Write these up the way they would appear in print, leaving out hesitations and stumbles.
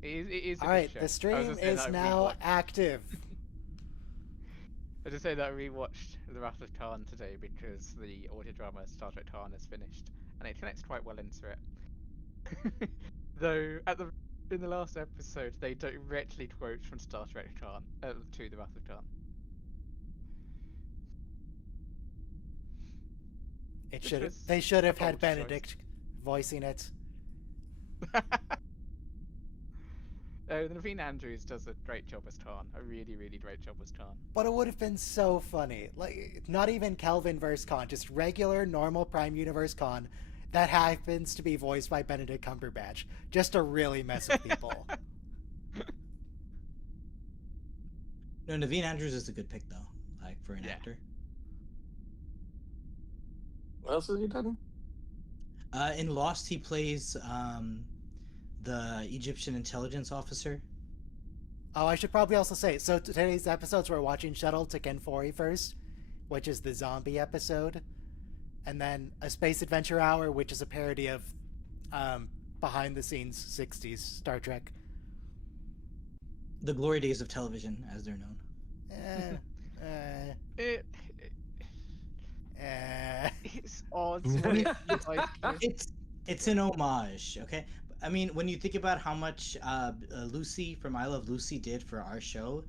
It is a All good right, show. the stream is now active. I just say that I rewatched The Wrath of Khan today because the audio drama Star Trek Khan is finished, and it connects quite well into it. Though in the last episode they directly quote from Star Trek Khan to The Wrath of Khan. They should A have had bold Benedict voicing it. Naveen Andrews does a great job as Khan. A really, really great job as Khan. But it would have been so funny. Like, not even Kelvin versus Khan, just regular, normal Prime Universe Khan that happens to be voiced by Benedict Cumberbatch. Just to really mess with people. No, Naveen Andrews is a good pick, though, like, for an actor. What else has he done? In Lost, he plays the Egyptian intelligence officer. Oh, I should probably also say, so today's episodes we're watching Shuttle to Kenfori first, which is the zombie episode, and then A Space Adventure Hour, which is a parody of behind-the-scenes 60s Star Trek. The glory days of television, as they're known. It's odd. It's an homage, okay? I mean, when you think about how much Lucy from I Love Lucy did for our show,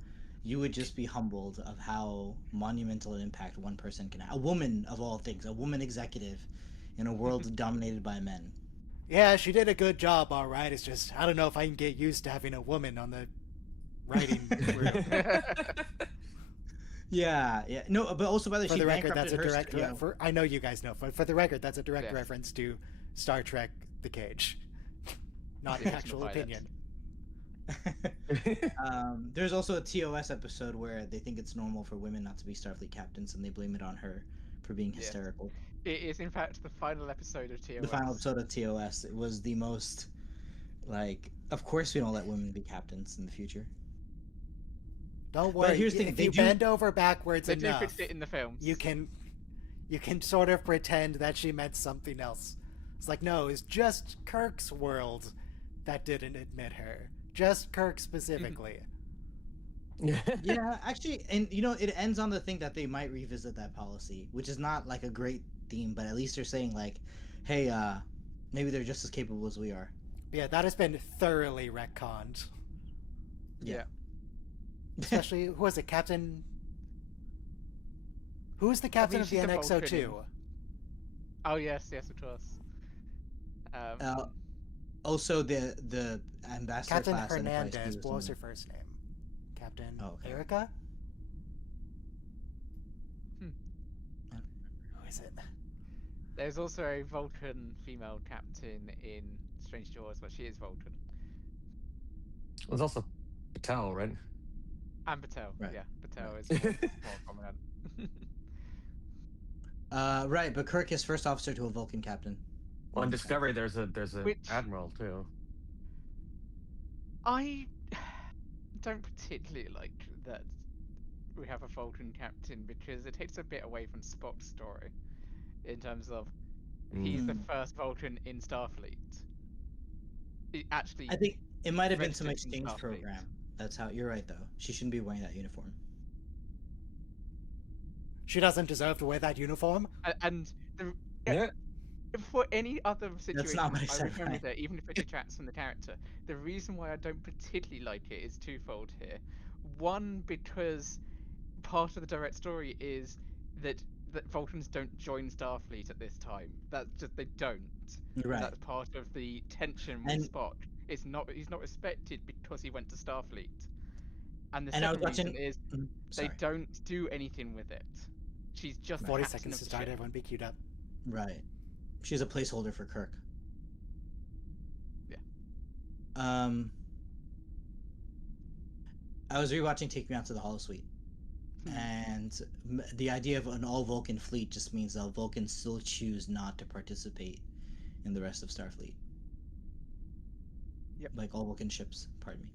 you would just be humbled of how monumental an impact one person can have. A woman, of all things, a woman executive in a world dominated by men. Yeah, she did a good job, all right. It's just, I don't know if I can get used to having a woman on the writing group. Yeah. No, but also by the way, for she the record, that's a bankrupted direct. I know you guys know, but for the record, that's a direct reference to Star Trek: The Cage, not an actual opinion. There's also a TOS episode where they think it's normal for women not to be Starfleet captains, and they blame it on her for being hysterical. It is, in fact, the final episode of TOS. The final episode of TOS. It was the most, like, of course we don't let women be captains in the future. Don't worry. But here's the thing: if you bend over backwards they enough, do fix it in the films. You can sort of pretend that she meant something else. It's like, no, it's just Kirk's world that didn't admit her. Just Kirk specifically. Yeah, actually, and it ends on the thing that they might revisit that policy, which is not like a great theme, but at least they're saying like, hey, maybe they're just as capable as we are. Yeah, that has been thoroughly retconned. Yeah. Especially, who was it, Captain? Who was the captain of the NX-02? Oh yes, it was. Also, the ambassador Captain class Hernandez. What was her first name? Captain Erica? Who is it? There's also a Vulcan female captain in Strange Jaws, but she is Vulcan. There's also Patel, right? And Patel, right. Yeah, Patel is more prominent. Right, but Kirk is first officer to a Vulcan captain. Well, in Discovery, there's an admiral too. I don't particularly like that we have a Vulcan captain because it takes a bit away from Spock's story in terms of he's the first Vulcan in Starfleet. I think it might have been some exchange program. That's how. You're right, though. She shouldn't be wearing that uniform. She doesn't deserve to wear that uniform. For any other situation, that's not what I said, remember right? that even if it detracts from the character, the reason why I don't particularly like it is twofold here. One, because part of the direct story is that Vulcans don't join Starfleet at this time. That's just they don't. Right. That's part of the tension with Spock. He's not respected because he went to Starfleet. And the second reason is they don't do anything with it. She's just 40 seconds to start. Everyone be queued up. Right. She's a placeholder for Kirk. Yeah. I was rewatching Take Me Out to the Holosuite, and the idea of an all-Vulcan fleet just means that Vulcans still choose not to participate in the rest of Starfleet. Yep. Like all Vulcan ships, pardon me.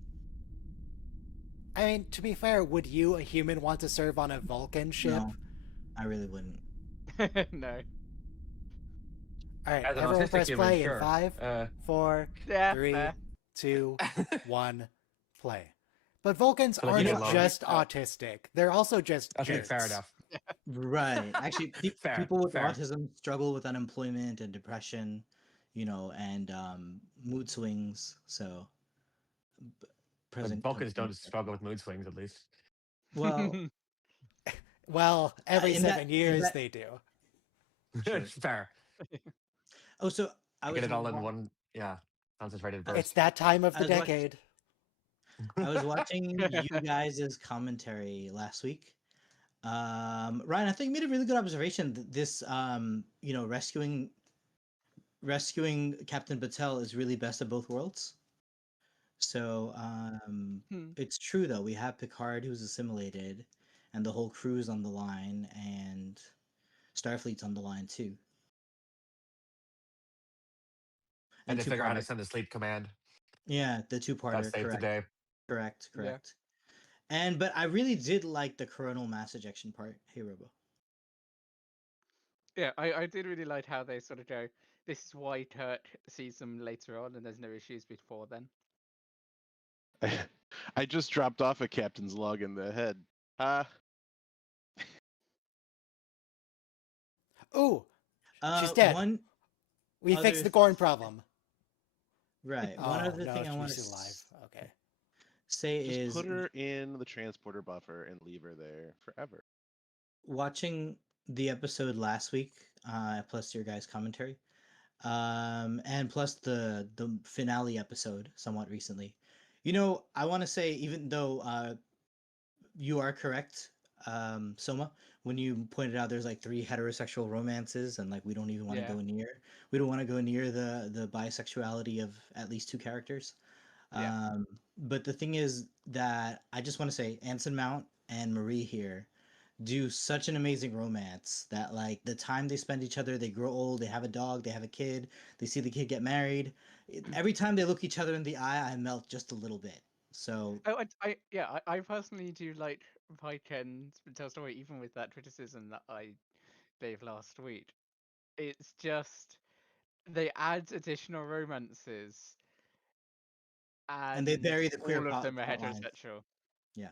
I mean, to be fair, would you, a human, want to serve on a Vulcan ship? No, I really wouldn't. No. Alright, everyone press play in 5, 4, 3, 2, 1, play. But Vulcans Feel like aren't you alone. just autistic. They're also just Okay, jerks. fair enough. Right. Actually, Fair, people with fair. autism struggle with unemployment and depression, and mood swings. So, But present Vulcans don't company. struggle with mood swings, at least. Well, Well, every in 7 that, years they do. True. Fair. Oh, so I Get was it all in one, yeah, concentrated It's burst. that time of I the was watch, decade. I was watching you guys' commentary last week. Ryan, I think you made a really good observation that this, rescuing Captain Batel is really best of both worlds. So it's true though. We have Picard who's assimilated, and the whole crew's on the line, and Starfleet's on the line too. And they figure out how to send a sleep command. Yeah, the two-parter. That saved the Correct. day. Correct. Yeah. But I really did like the coronal mass ejection part. Hey, Robo. Yeah, I did really like how they sort of go, this is why Kirk sees them later on and there's no issues before then. I just dropped off a captain's log in the head. Ooh, she's dead. We fixed the Gorn problem. Right. Oh, One other no, thing I want to she's alive. Okay. say just is put her in the transporter buffer and leave her there forever. watching the episode last week, plus your guys' commentary, and plus the finale episode somewhat recently. I want to say, even though you are correct, Soma, when you pointed out there's like 3 heterosexual romances, and like we don't even want to Yeah. go near. We don't want to go near the bisexuality of at least 2 characters. Yeah. But the thing is that I just want to say Anson Mount and Marie here do such an amazing romance that, like, the time they spend each other, they grow old, they have a dog, they have a kid, they see the kid get married. Every time they look each other in the eye, I melt just a little bit. So I personally do like Pike and Tell Story, even with that criticism that I gave last week. It's just they add additional romances, and they bury the queer all of them are plot lines. heterosexual. Yeah.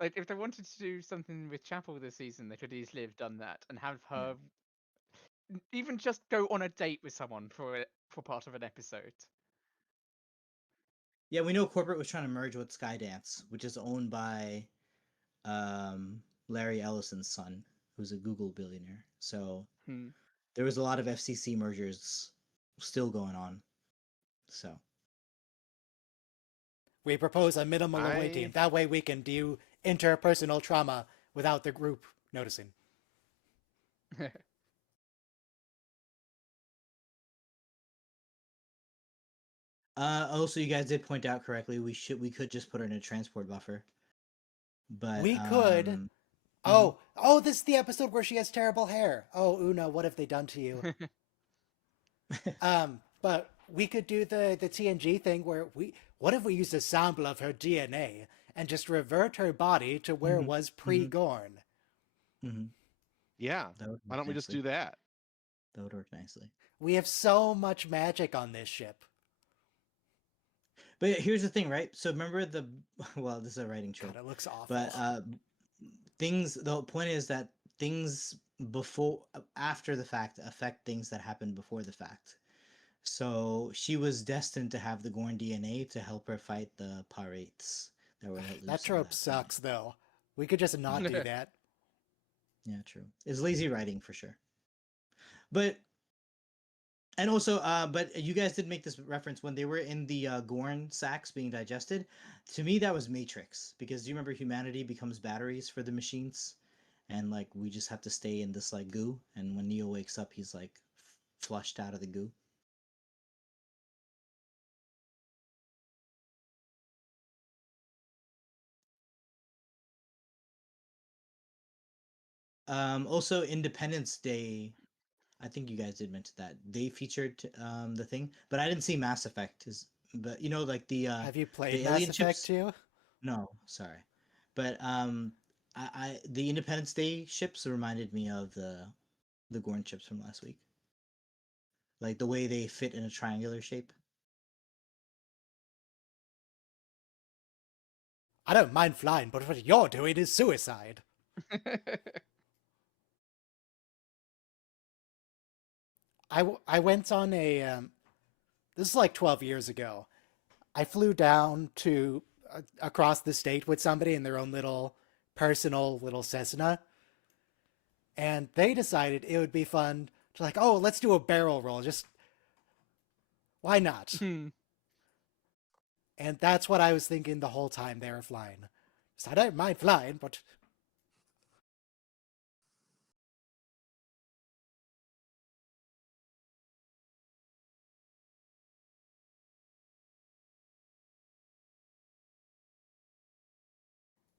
Like, if they wanted to do something with Chapel this season, they could easily have done that and have her even just go on a date with someone for part of an episode. Yeah, we know corporate was trying to merge with Skydance, which is owned by Larry Ellison's son, who's a Google billionaire. So there was a lot of FCC mergers still going on. So we propose a minimal away team. That way we can do interpersonal trauma without the group noticing. Also, you guys did point out correctly. We could just put her in a transport buffer. But we could. Oh, this is the episode where she has terrible hair. Oh, Una, what have they done to you? But we could do the TNG thing where what if we used a sample of her DNA and just revert her body to where it was pre-Gorn? Yeah. Why don't we just do that? That would work nicely. We have so much magic on this ship. But here's the thing, right? So remember well, this is a writing trope. God, it looks awful. But the point is that things after the fact affect things that happened before the fact. So she was destined to have the Gorn DNA to help her fight the pirates that were let loose. That trope sucks, though. We could just not do that. Yeah, true. It's lazy writing for sure. But you guys did make this reference when they were in the Gorn sacks being digested. To me, that was Matrix, because do you remember humanity becomes batteries for the machines, and like we just have to stay in this like goo, and when Neo wakes up, he's like flushed out of the goo. Also, Independence Day, I think you guys did mention that they featured the thing, but I didn't see Mass Effect. But like the have you played the Mass alien Effect ships? too? No, sorry, but the Independence Day ships reminded me of the Gorn ships from last week, like the way they fit in a triangular shape. I don't mind flying, but what you're doing is suicide. I went on a this is like 12 years ago. I flew down to across the state with somebody in their own little personal little Cessna, and they decided it would be fun to like, oh, let's do a barrel roll. Just why not? And that's what I was thinking the whole time they were flying. So I don't mind flying, but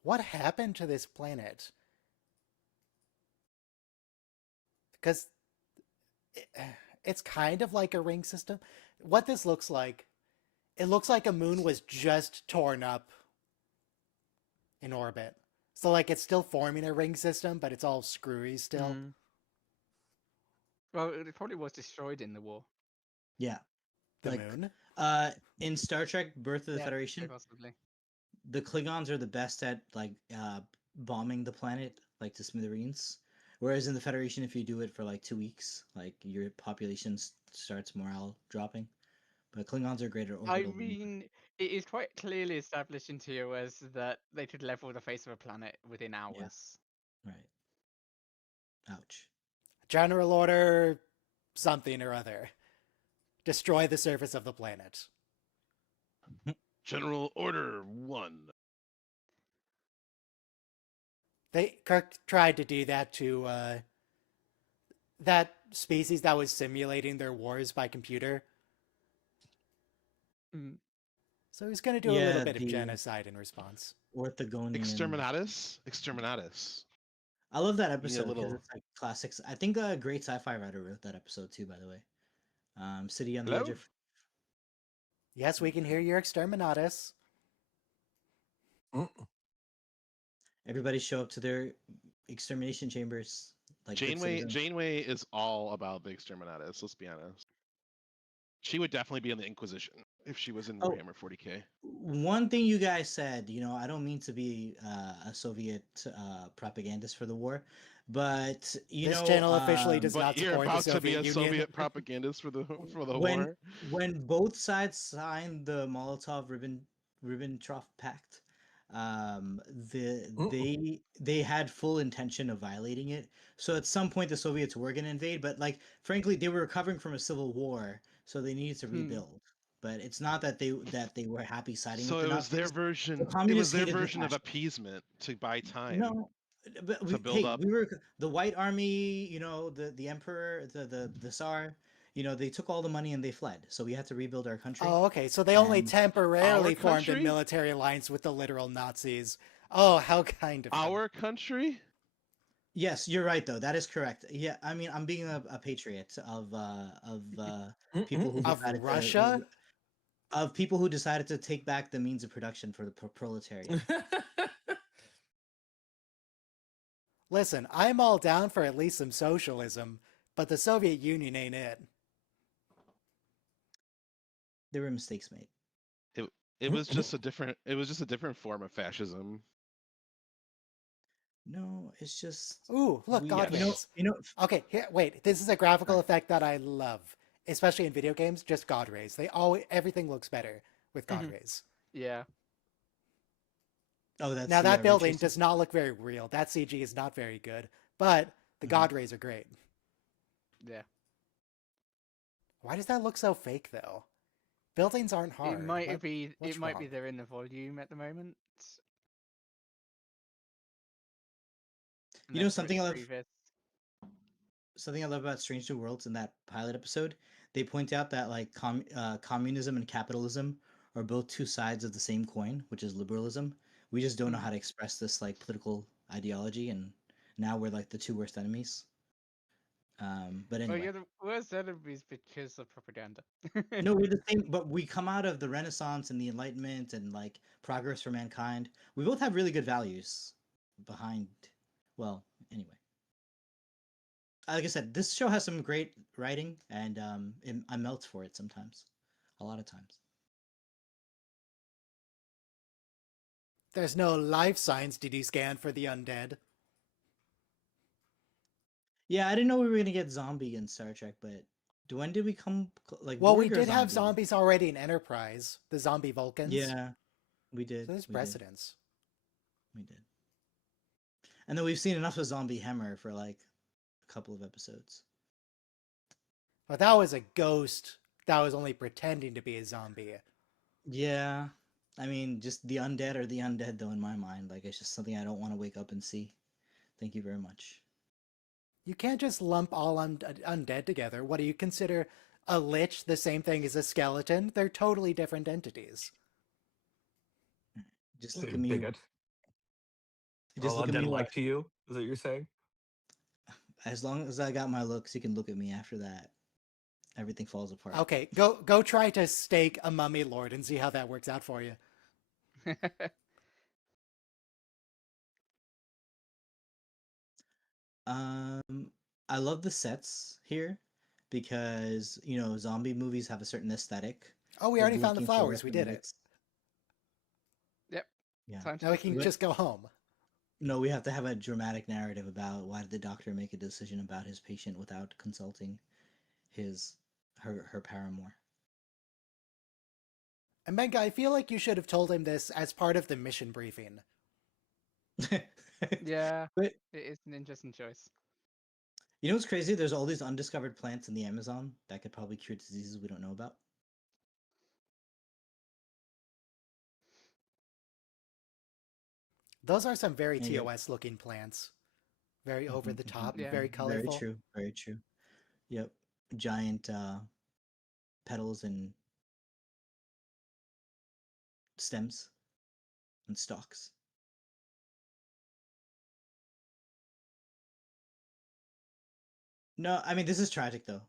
what happened to this planet? Because it's kind of like a ring system. What this looks like, it looks like a moon was just torn up in orbit. So like it's still forming a ring system, but it's all screwy still. Well, it probably was destroyed in the war. Yeah. The Like, moon? In Star Trek Birth of the Federation, Possibly. the Klingons are the best at like bombing the planet like to smithereens. Whereas in the Federation, if you do it for like 2 weeks, like your population starts morale dropping. But Klingons are great at I orbital. mean, it is quite clearly established in TOS that they could level the face of a planet within hours. Right. Ouch. General Order something or other. Destroy the surface of the planet. General Order 1. Kirk tried to do that to that species that was simulating their wars by computer. Mm. So he's going to do a little bit of genocide in response. Orthogonian. Exterminatus. I love that episode because it's like classics. I think a great sci-fi writer wrote that episode too, by the way. City on the Edge of... Yes, we can hear your Exterminatus. Everybody show up to their extermination chambers. Like Janeway is all about the Exterminatus, let's be honest. She would definitely be in the Inquisition if she was in Warhammer 40k. One thing you guys said, I don't mean to be a Soviet propagandist for the war, but this channel officially does not support the Soviet Union. Soviet propagandist for the war. When both sides signed the Molotov-Ribbentrop Pact, they had full intention of violating it. So at some point the Soviets were going to invade, but like frankly they were recovering from a civil war, so they needed to rebuild. But it's not that they were happy siding with the Nazis. So it was their version of appeasement to buy time. No, but we were the White Army, the Emperor, the Tsar, they took all the money and they fled. So we had to rebuild our country. Oh, okay. So they only temporarily formed a military alliance with the literal Nazis. Oh, how kind of our country? Yes, you're right though. That is correct. Yeah, I mean, I'm being a patriot of people who of Russia. Of people who decided to take back the means of production for the proletariat. Listen, I'm all down for at least some socialism, but the Soviet Union ain't it. There were mistakes made. It was just a different form of fascism. No, it's just... Ooh, look, God rays. Okay, here, wait. This is a graphical effect that I love, especially in video games. Just God rays. Everything looks better with God rays. Yeah. Oh, that's now that building does not look very real. That CG is not very good, but the God rays are great. Yeah. Why does that look so fake though? Buildings aren't hard. It might be they're in the volume at the moment. Something I love about Strange New Worlds in that pilot episode, they point out that like communism and capitalism are both two sides of the same coin, which is liberalism. We just don't know how to express this like political ideology, and now we're like the two worst enemies. But anyway, you're the worst enemies because of propaganda. No, we're the same, but we come out of the Renaissance and the Enlightenment and like progress for mankind. We both have really good values behind. Well, anyway, like I said, this show has some great writing, and I melt for it sometimes, a lot of times. There's no life signs did you scan for the undead? Yeah, I didn't know we were gonna get zombie in Star Trek, but when did we come like Well, we Borg or did have zombie? zombies already in Enterprise, the zombie Vulcans. Yeah, we did. So there's we did. precedence. We did. And then we've seen enough of Zombie Hammer for like a couple of episodes. But that was a ghost that was only pretending to be a zombie. Yeah. I mean, just the undead are the undead, though, in my mind. Like, it's just something I don't want to wake up and see. Thank you very much. You can't just lump all undead together. What do you consider a lich the same thing as a skeleton? They're totally different entities. Just look at me. Bigot. Just All look at undead me. like to you? Is that what you're saying? As long as I got my looks, you can look at me. After that, everything falls apart. Okay, go try to stake a mummy lord and see how that works out for you. I love the sets here because zombie movies have a certain aesthetic. Oh, we already found the flowers. We did it. Yep. Yeah. Now we can just go home. No, we have to have a dramatic narrative about why did the doctor make a decision about his patient without consulting her paramour. And Benga, I feel like you should have told him this as part of the mission briefing. Yeah, But it is an interesting choice. you know what's crazy? There's all these undiscovered plants in the Amazon that could probably cure diseases we don't know about. Those are some very There you go. TOS looking plants. Very Mhm, over the mhm, top, Yeah. very colorful. Very true. Very true. Yep. Giant petals and stems and stalks. No, I mean this is tragic though.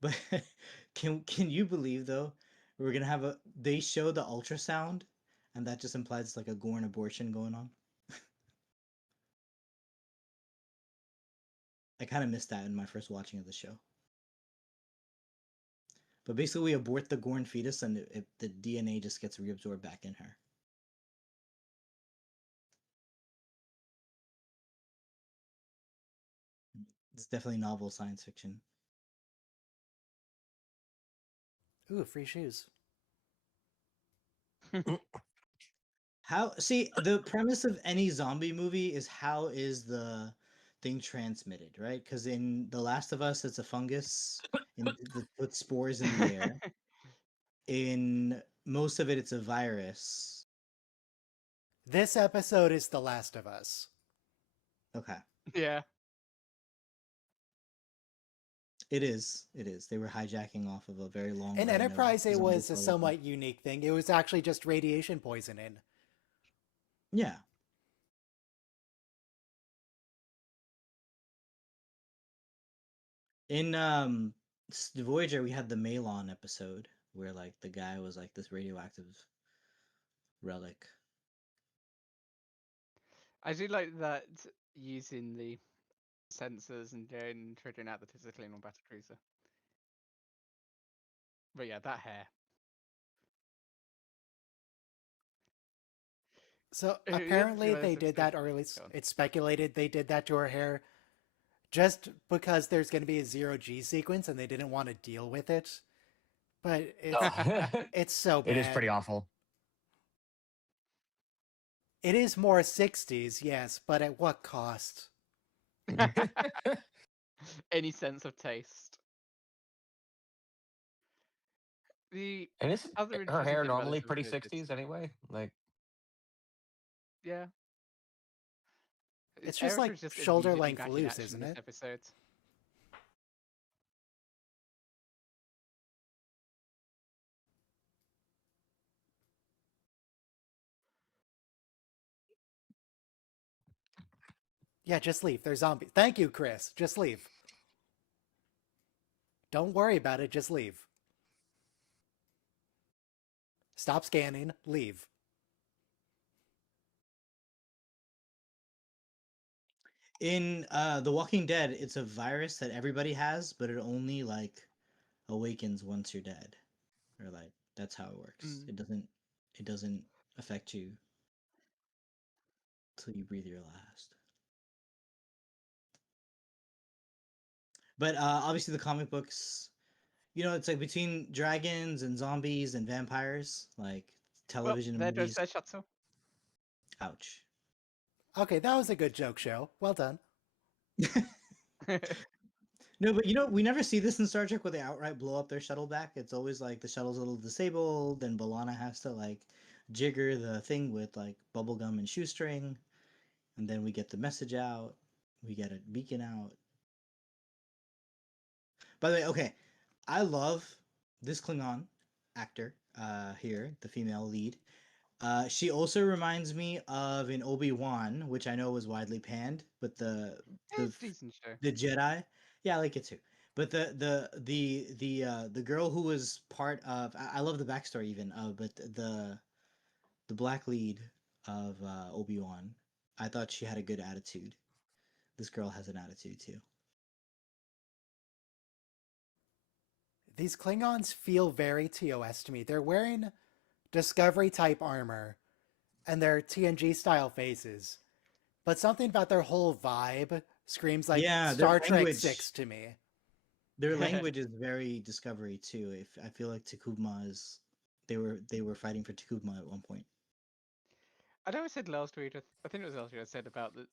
But can you believe though we're gonna have they show the ultrasound and that just implies like a Gorn abortion going on. I kind of missed that in my first watching of the show. But basically, we abort the Gorn fetus and the DNA just gets reabsorbed back in her. It's definitely novel science fiction. Ooh, free shoes. See, the premise of any zombie movie is how is the thing transmitted, right? Because in The Last of Us, it's a fungus with spores in the air. In most of it, it's a virus. This episode is The Last of Us. Okay. Yeah. It is. It is. They were hijacking off of a very long. In line of Enterprise, it zombie was a protocol. somewhat unique thing. It was actually just radiation poisoning. Yeah. In Voyager, we had the Malon episode where like the guy was like this radioactive relic. I do like that using the sensors and then triggering out the Tisicline on Battle Cruiser. But yeah, that hair. So Yep, apparently well, they it's did good. that, or at least Go on. it's speculated they did that to her hair just because there's going to be a 0G sequence and they didn't want to deal with it. But it's so bad. It is pretty awful. It is more 60s, yes, but at what cost? Any sense of taste. The And is other her interesting hair thing about normally this pretty episode is, 60s anyway? Like, yeah, It's just Erica like is just shoulder immediately length back in loose, action isn't this it? episode. Yeah, just leave. They're zombies. Thank you, Chris. Just leave. Don't worry about it. Just leave. Stop scanning. Leave. In The Walking Dead, it's a virus that everybody has, but it only like awakens once you're dead, or like that's how it works. Mm. It doesn't affect you till you breathe your last. But obviously, the comic books, it's like between dragons and zombies and vampires, like Well, television and there goes movies. their shuttle. Ouch. Okay, that was a good joke show. Well done. No, but we never see this in Star Trek where they outright blow up their shuttle back. It's always like the shuttle's a little disabled, then B'Elanna has to like jigger the thing with like bubblegum and shoestring, and then we get the message out. We get a beacon out. By the way, okay, I love this Klingon actor here, the female lead. She also reminds me of an Obi-Wan, which I know was widely panned, but It's a decent show. the Jedi, yeah, I like it too. But the girl who was part of, I love the backstory even, but the black lead of Obi-Wan, I thought she had a good attitude. This girl has an attitude too. These Klingons feel very TOS to me. They're wearing Discovery type armor and their TNG style faces, but something about their whole vibe screams like Yeah, Star Trek 6 to me. their language is very Discovery too. If I feel like Takuma is, they were fighting for Takuma at one point. I know I said last week, I think it was last week I said about the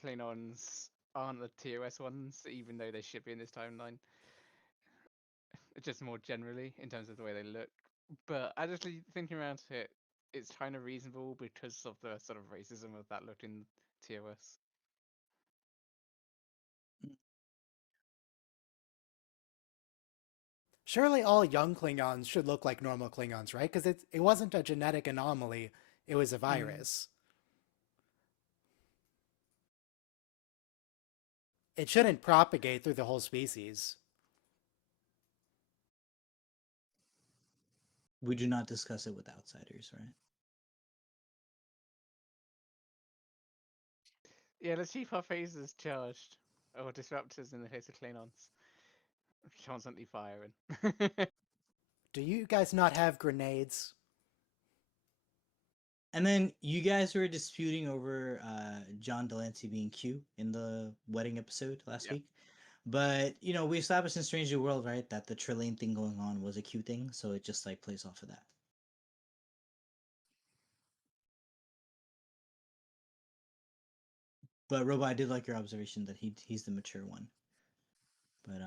Klingons aren't the TOS ones, even though they should be in this timeline. Just more generally, in terms of the way they look. But actually, thinking around it, it's kind of reasonable because of the sort of racism of that look in TOS. Surely all young Klingons should look like normal Klingons, right? Because it wasn't a genetic anomaly, it was a virus. It shouldn't propagate through the whole species. We do not discuss it with outsiders, right? Yeah, let's keep our phasers charged, or disruptors in the case of Klingons. Constantly firing. Do you guys not have grenades? And then you guys were disputing over John Delancey being Q in the wedding episode last Yep. week. But we established in Strange New World, right, that the Trillane thing going on was a Q thing, so it just like plays off of that. But Robo, I did like your observation that he's the mature one. But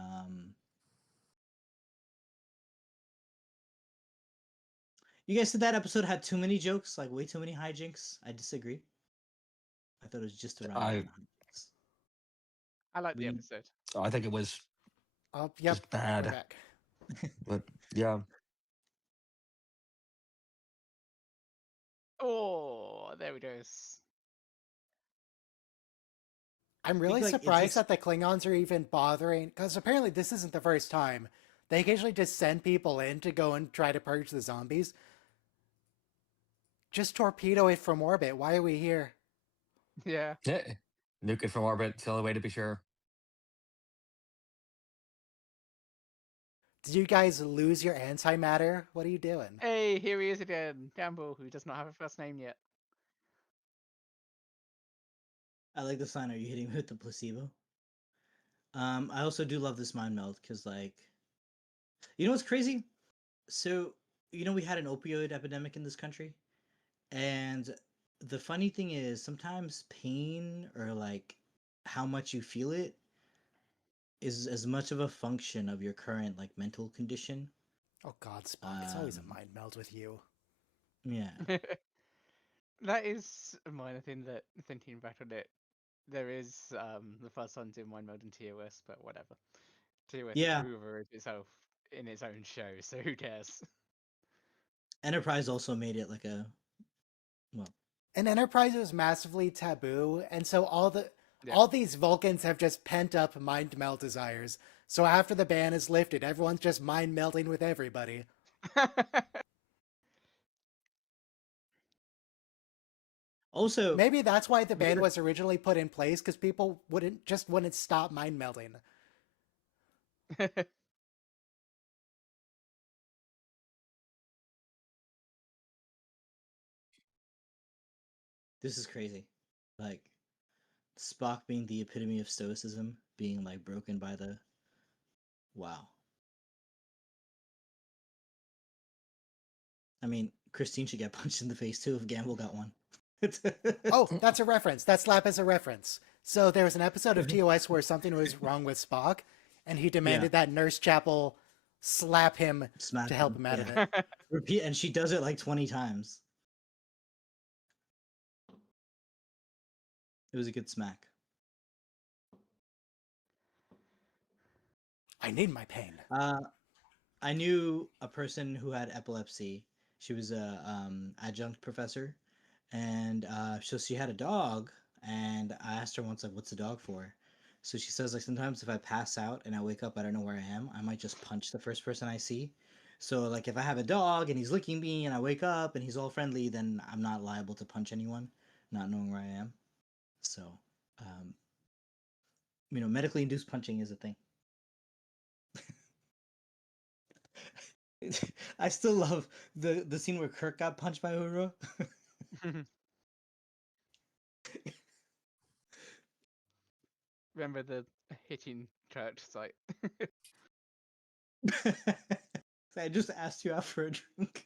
you guys said that episode had too many jokes, like way too many hijinks. I disagree. I thought it was just the right amount of hijinks. I like the We- episode. I think it was Oh, yep, just bad. we're back. But yeah, Oh, there we go. I'm really like, it surprised takes- that the Klingons are even bothering, because apparently this isn't the first time. They occasionally just send people in to go and try to purge the zombies. Just torpedo it from orbit. Why are we here? Yeah. yeah. Nuke it from orbit. It's the only way to be sure. Did you guys lose your antimatter? What are you doing? Hey, here he is again. Campbell, who does not have a first name yet. I like the sign. Are you hitting me with the placebo? I also do love this mind meld because, like, what's crazy? So, we had an opioid epidemic in this country, and the funny thing is, sometimes pain or like how much you feel it is as much of a function of your current like mental condition. Oh god, Spock, it's always a mind meld with you. Yeah. That is a minor thing that, thinking back on it, there is the first one doing mind mode in TOS, but whatever. TOS Yeah. over itself in its own show, so who cares? Enterprise also made it like a And Enterprise was massively taboo, and so Yeah. all these Vulcans have just pent up mind meld desires. So after the ban is lifted, everyone's just mind melding with everybody. also Maybe that's why the ban was originally put in place, because people wouldn't stop mind melding. this is crazy. Like Spock being the epitome of stoicism, being like broken by the wow. I mean, Christine should get punched in the face too if Gamble got one. Oh, that's a reference. That slap is a reference. So there was an episode of TOS where something was wrong with Spock, and he demanded that Nurse Chapel slap him Smack to help him out of yeah. it. Repeat, and she does it like 20 times. It was a good smack. I need my pain. I knew a person who had epilepsy. She was a adjunct professor, and so she had a dog. And I asked her once, like, "What's the dog for?" So she says, like, sometimes if I pass out and I wake up, I don't know where I am. I might just punch the first person I see. So like, if I have a dog and he's licking me, and I wake up and he's all friendly, then I'm not liable to punch anyone, not knowing where I am. So, medically induced punching is a thing. I still love the scene where Kirk got punched by Uhura. Remember the hitting church site? I just asked you out for a drink.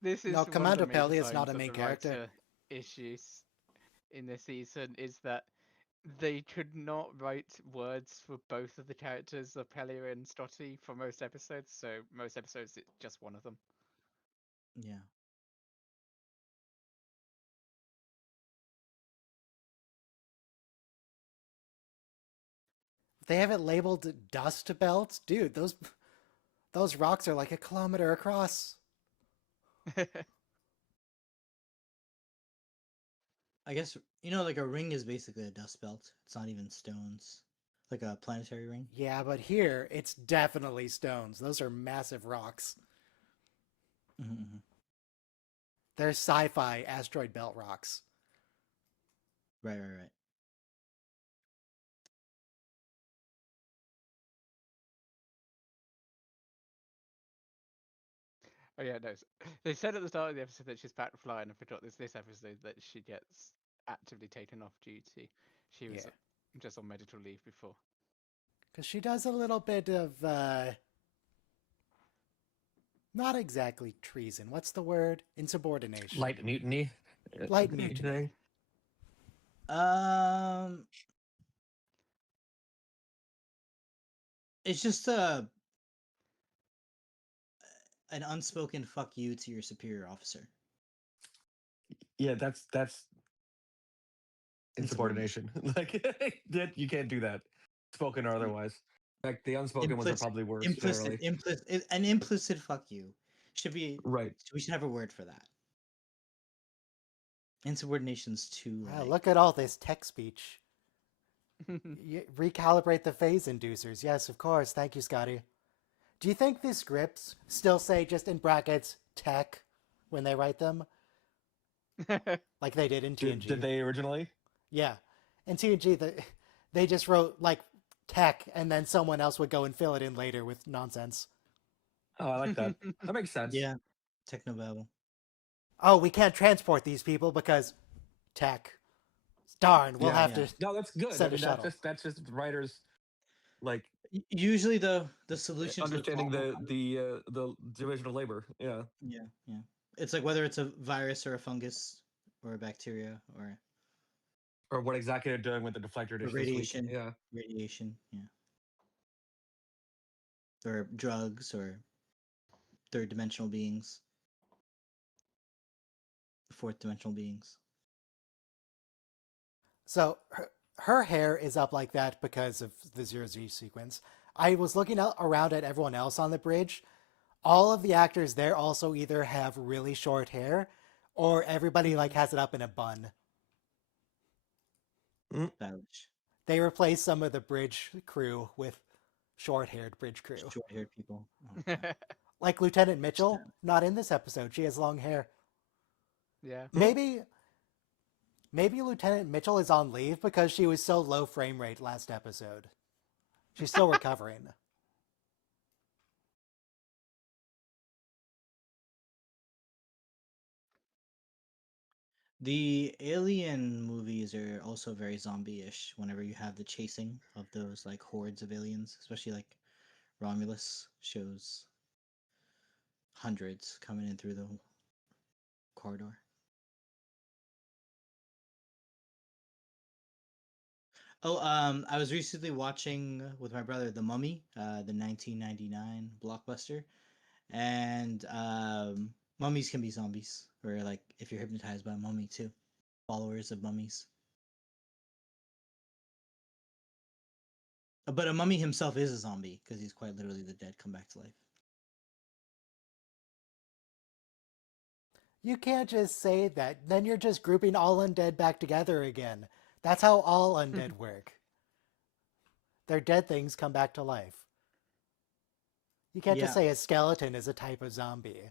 This is No, one of the Commander main Pelly is signs not a of main the character. writer issues in this season is that they could not write words for both of the characters of Pelly and Stotty for most episodes, so most episodes it's just one of them. Yeah. They have it labeled dust belts, dude. Those rocks are like 1 kilometer across. I guess like a ring is basically a dust belt. It's not even stones, like a planetary ring. Yeah, but here it's definitely stones. Those are massive rocks. Mm-hmm. They're sci-fi asteroid belt rocks. Right. Oh yeah, no. They said at the start of the episode that she's back flying. I forgot this episode that she gets actively taken off duty. She was just on medical leave before. Because she does a little bit of, not exactly treason. What's the word? Insubordination. Light mutiny. Light mutiny. It's just an unspoken fuck you to your superior officer. Yeah, that's insubordination. Like you can't do that, spoken or otherwise. Like the unspoken ones are probably worse. An implicit fuck you should be right. We should have a word for that. Insubordination's too. Wow, look at all this tech speech. Recalibrate the phase inducers. Yes, of course. Thank you, Scotty. Do you think these scripts still say just in brackets tech when they write them? Like they did in TNG. Did they originally? Yeah. In TNG, they just wrote like tech and then someone else would go and fill it in later with nonsense. Oh, I like that. That makes sense. Yeah. Technobabble. Oh, we can't transport these people because tech. Darn, we'll have to. No, that's good. Send a shuttle. That's just writers, like usually the solution understanding the division of labor. Yeah. Yeah. It's like whether it's a virus or a fungus or a bacteria or what exactly they're doing with the deflector dish. Radiation. Yeah. Radiation. Yeah. Or drugs or third dimensional beings. Fourth dimensional beings. So her hair is up like that because of the 0Z sequence. I was looking around at everyone else on the bridge. All of the actors there also either have really short hair or everybody like has it up in a bun. They replaced some of the bridge crew with short-haired bridge crew. Short-haired people. Oh, like Lieutenant Mitchell, not in this episode. She has long hair. Yeah. Maybe Lieutenant Mitchell is on leave because she was so low frame rate last episode. She's still recovering. The Alien movies are also very zombie-ish. Whenever you have the chasing of those like hordes of aliens, especially like Romulus shows hundreds coming in through the corridor. Oh, I was recently watching with my brother The Mummy, the 1999 blockbuster, and mummies can be zombies, or like if you're hypnotized by a mummy too, followers of mummies. But a mummy himself is a zombie because he's quite literally the dead come back to life. You can't just say that. Then you're just grouping all undead back together again. That's how all undead work. Their dead things come back to life. You can't just Yeah. say a skeleton is a type of zombie.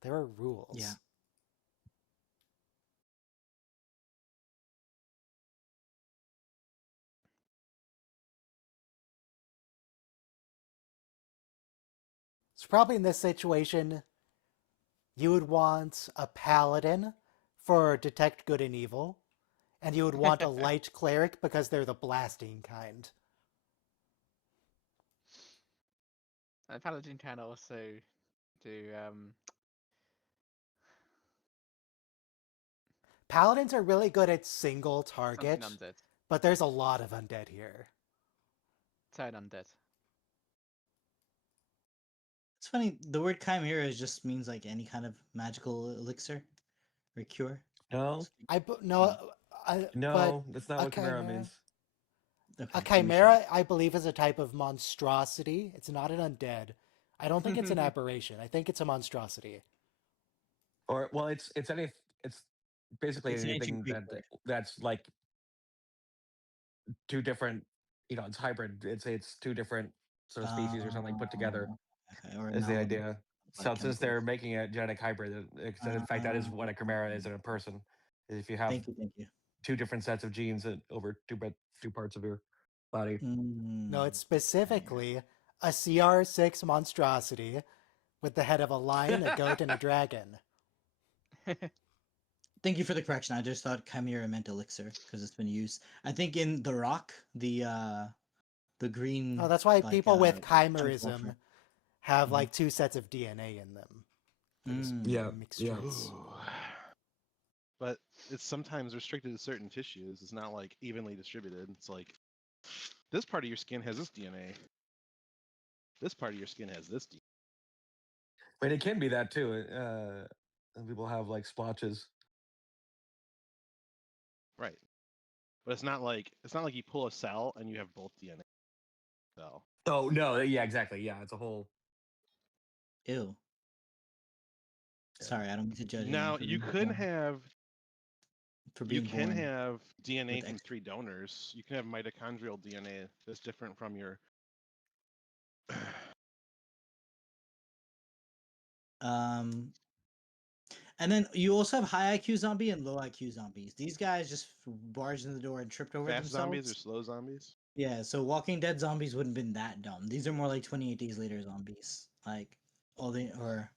There are rules. Yeah. So probably in this situation, you would want a paladin for detect good and evil, and you would want a light cleric because they're the blasting kind. And Paladin can also do Paladins are really good at single something target, undead. but there's a lot of undead here. Turn undead. It's funny. The word chimera just means like any kind of magical elixir or cure. No, No, but no, that's not a what Chimera chimera. means. Okay, A then we should- chimera, I believe, is a type of monstrosity. It's not an undead. I don't think it's an aberration. I think it's a monstrosity. Or well, it's any it's basically It's an ancient anything Greek word. that's like two different. It's hybrid. It's two different sort of species or something put together Okay, or is the amalgam idea. of, So like since chemicals. they're making a genetic hybrid, in fact, that is what a chimera is in a person. If you have Thank you. two different sets of genes over two parts of your body. No, it's Mm, specifically a CR6 monstrosity with the head of a lion, a goat, and a dragon. Thank you for the correction. I just thought chimera meant elixir because it's been used. I think in The Rock, the green. Oh, that's why like, people with giant chimerism morpher. have Mhm. like two sets of DNA in them. They're just Yeah, mixed yeah. traits. But it's sometimes restricted to certain tissues. It's not like evenly distributed. It's like this part of your skin has this DNA. This part of your skin has this DNA. I mean, it can be that too. And people have like splotches. Right. But it's not like you pull a cell and you have both DNA cell. Oh no, yeah, exactly. Yeah, it's a whole. Ew. Yeah. Sorry, I don't mean to judge Now anyone you can have for being born. DNA with from X. 3 donors. You can have mitochondrial DNA that's different from your. And then you also have high IQ zombie and low IQ zombies. These guys just barged in the door and tripped over Fast themselves. zombies or slow zombies? Yeah, so Walking Dead zombies wouldn't have been that dumb. These are more like 28 Days Later zombies. Like all the or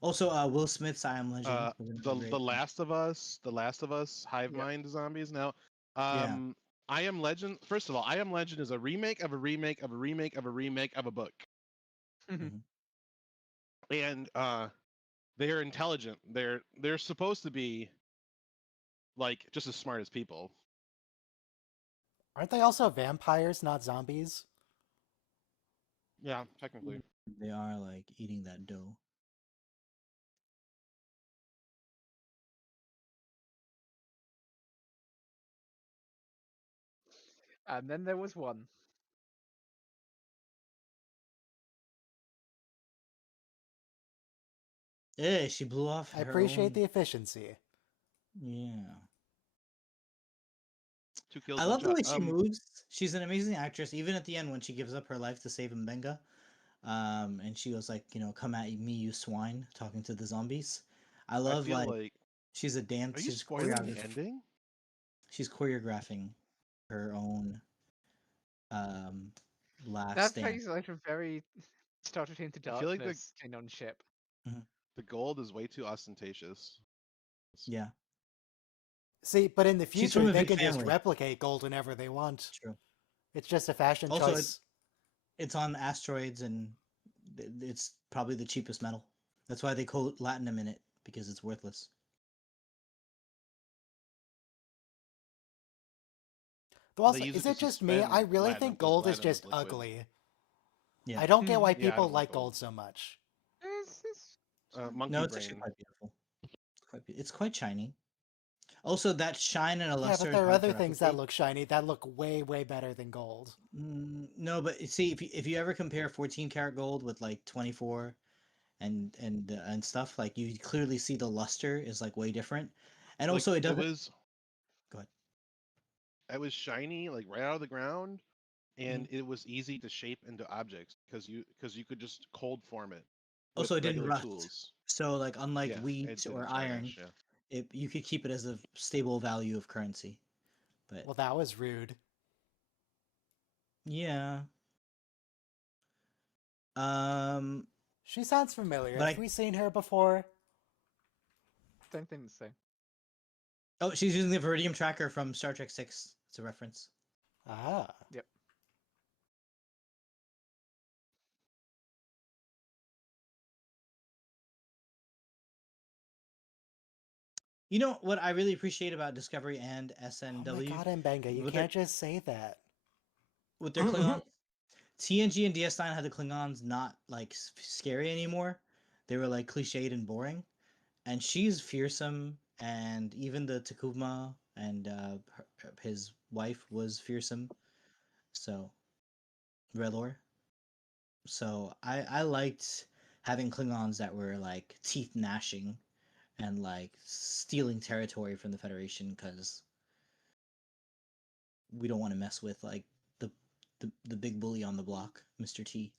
also Will Smith's I Am Legend. was another The great- Last of Us, Hive Mind zombies. Now, Yeah. I Am Legend. First of all, I Am Legend is a remake of a remake of a remake of a remake of a book, Mhm. and they're intelligent. They're supposed to be like just as smart as people. Aren't they also vampires, not zombies? Yeah, technically. They are like eating that dough. And then there was one. Yeah, she blew off I her appreciate own. the efficiency. Yeah. 2 kills. I one love the shot. way she moves. She's an amazing actress, even at the end when she gives up her life to save Mbenga. And she goes like, come at me, you swine, talking to the zombies. I I love feel like like. she's a dance. Are you She's spoiling the choreographing. ending? She's choreographing her own last That stand. plays like a very started into I feel like the darkness scene on ship. The gold is way too ostentatious. Yeah, See, but in the she's from future, a they big can just family. replicate gold whenever they want. True. It's just a fashion Also, choice. it's on asteroids, and it's probably the cheapest metal. That's why they coat latinum in it, because it's worthless. Though They also, use is it to it just me? I suspend really latinum think 'cause gold is latinum just liquid. ugly. Yeah. I don't get why Yeah, I people don't like like gold gold. so much. It's Monkey No, it's actually brain. quite beautiful. It's quite shiny. Also, that shine and a Yeah, luster but is there are hard to other things that replicate. look shiny that look way, way better than gold. No, but see, if you ever compare 14 karat gold with like 24 and stuff, like you clearly see the luster is like way different, and Like, also it doesn't. Go ahead. it was shiny, like right out of the ground, and Mm-hmm. it was easy to shape into objects because you could just cold form it with Also, it didn't regular rust. tools. So, like unlike Yeah, it wheat or didn't iron, tarnish. Yeah. you could keep it as a stable value of currency. But Well, that was rude. yeah, um, She sounds familiar. but Have we seen her before? don't think so. oh, she's using the Viridium tracker from Star Trek 6. It's a reference. Ah. Yep. You know what I really appreciate about Discovery and Oh SNW? my god, Mbenga, you with can't just say that. their Klingons. TNG and DS9 had the Klingons not like scary anymore. They were like cliched and boring. And she's fearsome, and even the Takuma and his wife was fearsome. So Relor. So I liked having Klingons that were like teeth gnashing and like stealing territory from the Federation, because we don't want to mess with like the big bully on the block, Mr. T.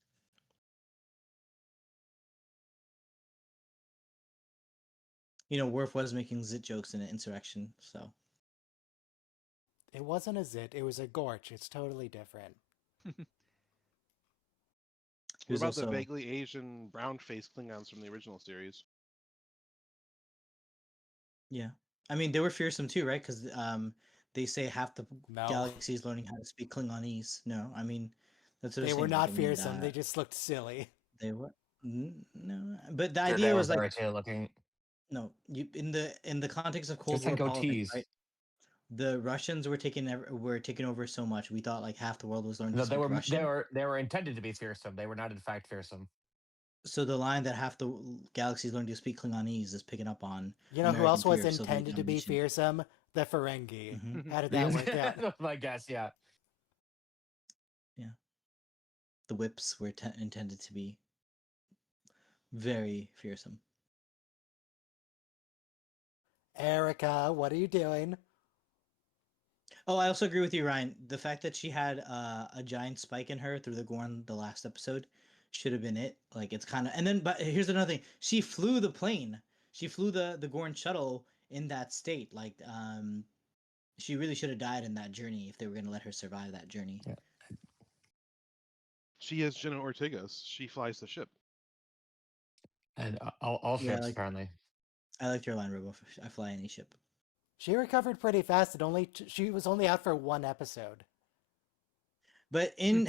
You know, Worf was making zit jokes in an insurrection, so It wasn't a zit, it was a gorch. It's totally different. he What was about the also vaguely Asian brown-faced Klingons from the original series? yeah. I mean, they were fearsome too, right? Because they say half the No. galaxy is learning how to speak Klingonese. No, I mean that's what They I'm were saying. not Like, I mean, fearsome, they just looked silly. they were no, but the They idea were was like very tail looking. no, you in the context of Cold Just had War politics, goatees. right? The Russians were taking over so much. We thought like half the world was learning No, to speak Russian. they were intended to be fearsome. They were not in fact fearsome. So the line that half the galaxy is learning to speak Klingonese is picking up on You know who American else was fear of Soviet intended to be domination. fearsome? The Ferengi. Mhm. How did that work out? My guess, yeah. Yeah, the whips were intended to be very fearsome. Erica, what are you doing? Oh, I also agree with you, Ryan. The fact that she had a giant spike in her through the Gorn the last episode should have been it. Like it's kind of, and then but here's another thing: she flew the plane. She flew the Gorn shuttle in that state. Like she really should have died in that journey if they were going to let her survive that journey. Yeah. She is Jenna Ortega's. She flies the ship. And all Yeah, ships like apparently. I liked your line, Robo. I fly any ship. She recovered pretty fast. She was only out for one episode. But in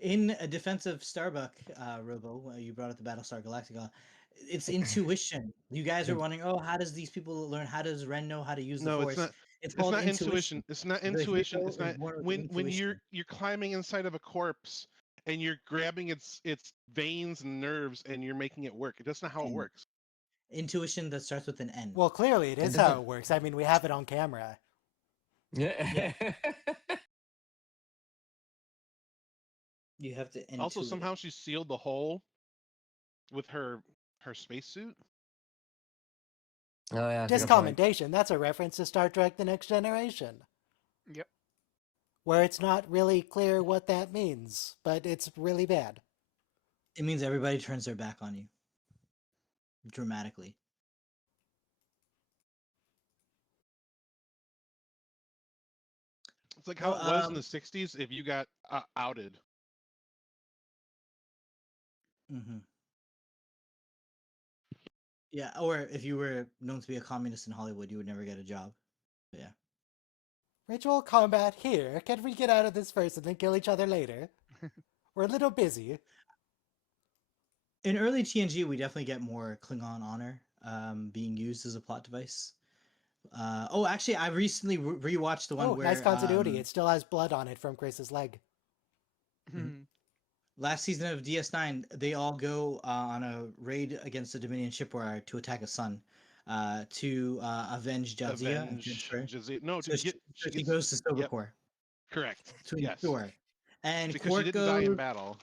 in a defense of Starbuck, Robo, you brought up the Battlestar Galactica. It's intuition. You guys are wondering, oh, how does these people learn? How does Ren know how to use the No, it's Force? not. It's It's called not intuition. intuition. It's not The intuition. hero It's is not born with when intuition. you're climbing inside of a corpse and you're grabbing its veins and nerves and you're making it work. That's not how it And works. intuition that starts with an N. Well, clearly it It is how doesn't. it works. I mean, we have it on camera. Yeah. You have to intuit Also, it. somehow she sealed the hole with her spacesuit. Oh yeah. that's a Just good point. commendation. That's a reference to Star Trek The Next Generation, Yep. where it's not really clear what that means, but it's really bad. It means everybody turns their back on you dramatically. It's like how Well, it was in the '60s if you got outed. mhm. Yeah, or if you were known to be a communist in Hollywood, you would never get a job. But yeah. Ritual combat here. Can we get out of this first and then kill each other later? We're a little busy. In early TNG, we definitely get more Klingon honor being used as a plot device. Actually, I recently rewatched the one Oh, where nice continuity. It still has blood on it from Grace's leg. last season of DS9, they all go on a raid against a Dominion shipwire to attack a sun, to avenge Jadzia and transfer. Jadzia. No, So she goes to Yep, Silvercore correct. to Yes, ensure. And because she didn't die in battle.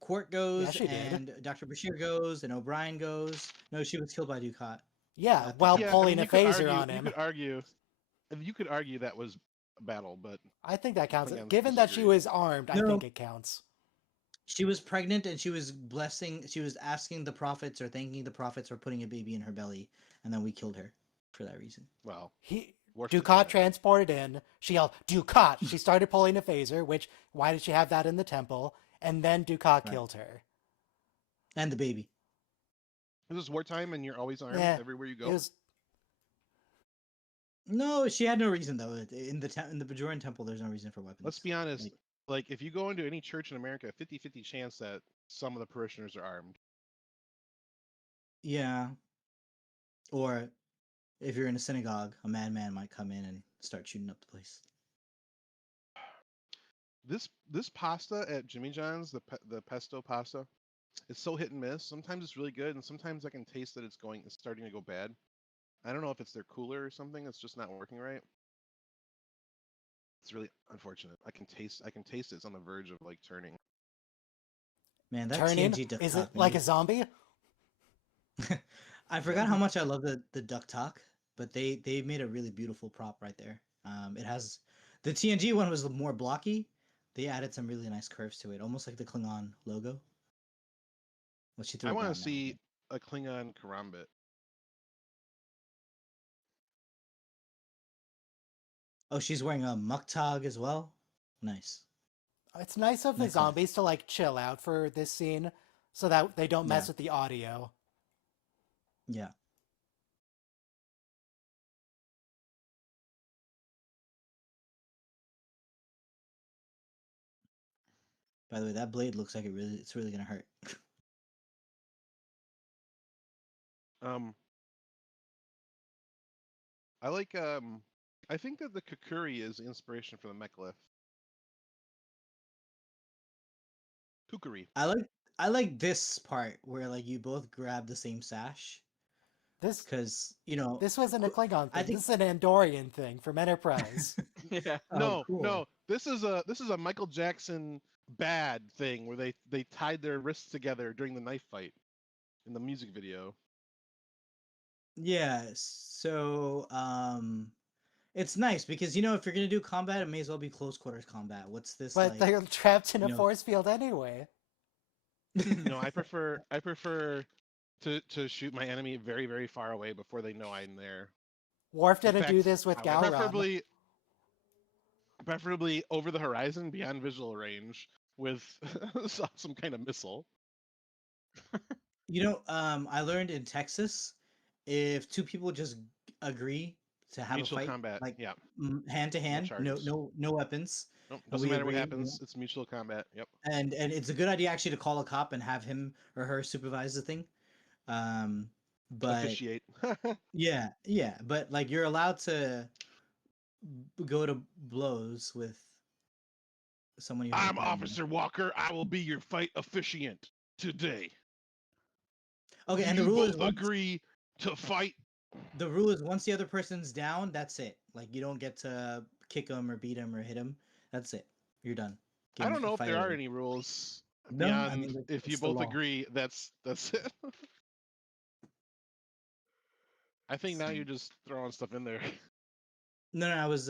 Quark goes, she did. and Dr. Bashir goes, and O'Brien goes. No, she was killed by Dukat. Yeah, At the while time. Yeah, pulling you a could phaser argue, on him. you could argue that was a battle, but I think that counts. Klingons Given that she disagree. was armed, I No. think it counts. She was pregnant, and she was asking the prophets or thanking the prophets for putting a baby in her belly, and then we killed her for that reason. well, Dukat bad. transported in. She yelled, "Dukat!" She started pulling a phaser, which, why did she have that in the temple? And then Dukat killed her. And the baby. Is this wartime and you're always armed Yeah, everywhere you it go? was. No, she had no reason though. In the Bajoran temple, there's no reason for weapons. Let's be honest. Like, if you go into any church in America, 50-50 chance that some of the parishioners are armed. Yeah. Or if you're in a synagogue, a madman might come in and start shooting up the place. This pasta at Jimmy John's, the pesto pasta, it's so hit and miss. Sometimes it's really good, and sometimes I can taste that it's starting to go bad. I don't know if it's their cooler or something that's just not working right. It's really unfortunate. I can taste it. It's on the verge of like turning. Man, that Turning? TNG duck Is talk, it like a zombie? I forgot how much I love the duck talk, but they made a really beautiful prop right there. It has the TNG one was more blocky. They added some really nice curves to it, almost like the Klingon logo. Well, she threw I it want down to now. see a Klingon karambit. Oh, she's wearing a muktag as well. Nice. It's nice of the Nice. zombies to like chill out for this scene so that they don't mess Yeah. with the audio. Yeah. By the way, that blade looks like it's really gonna hurt. I like I think that the Kukuri is the inspiration for the mechlith. Kukuri. I like this part where like you both grab the same sash. This Because this wasn't a Klingon I thing. think This is an Andorian thing from Enterprise. Yeah. No, cool. no. This is a Michael Jackson bad thing where they tied their wrists together during the knife fight in the music video. Yeah, so it's nice because if you're gonna do combat, it may as well be close quarters combat. What's this But like? they're trapped in a you know- force field anyway. No, I prefer to shoot my enemy very, very far away before they know I'm there. Worf In didn't do fact, this with Gowron. Preferably over the horizon, beyond visual range, with some kind of missile. I learned in Texas, if two people just agree to have Mutual a fight, combat. like Yeah. hand to hand, charges. no weapons, Nope, and doesn't we matter what agree, happens. It's mutual combat. Yep. and it's a good idea actually to call a cop and have him or her supervise the thing. But Officiate. yeah, but like you're allowed to go to blows with someone you have a I'm problem with. Officer Walker. I will be your fight officiant today. Okay, and Do the you rule is both agree to fight? the rule is once the other person's down, that's it. Like you don't get to kick him or beat him or hit him. That's it. You're done. I don't know if Fight there are over. any rules No, beyond I mean, if you it's the both law. agree. That's it. I think now you're just throwing stuff in there. No, I was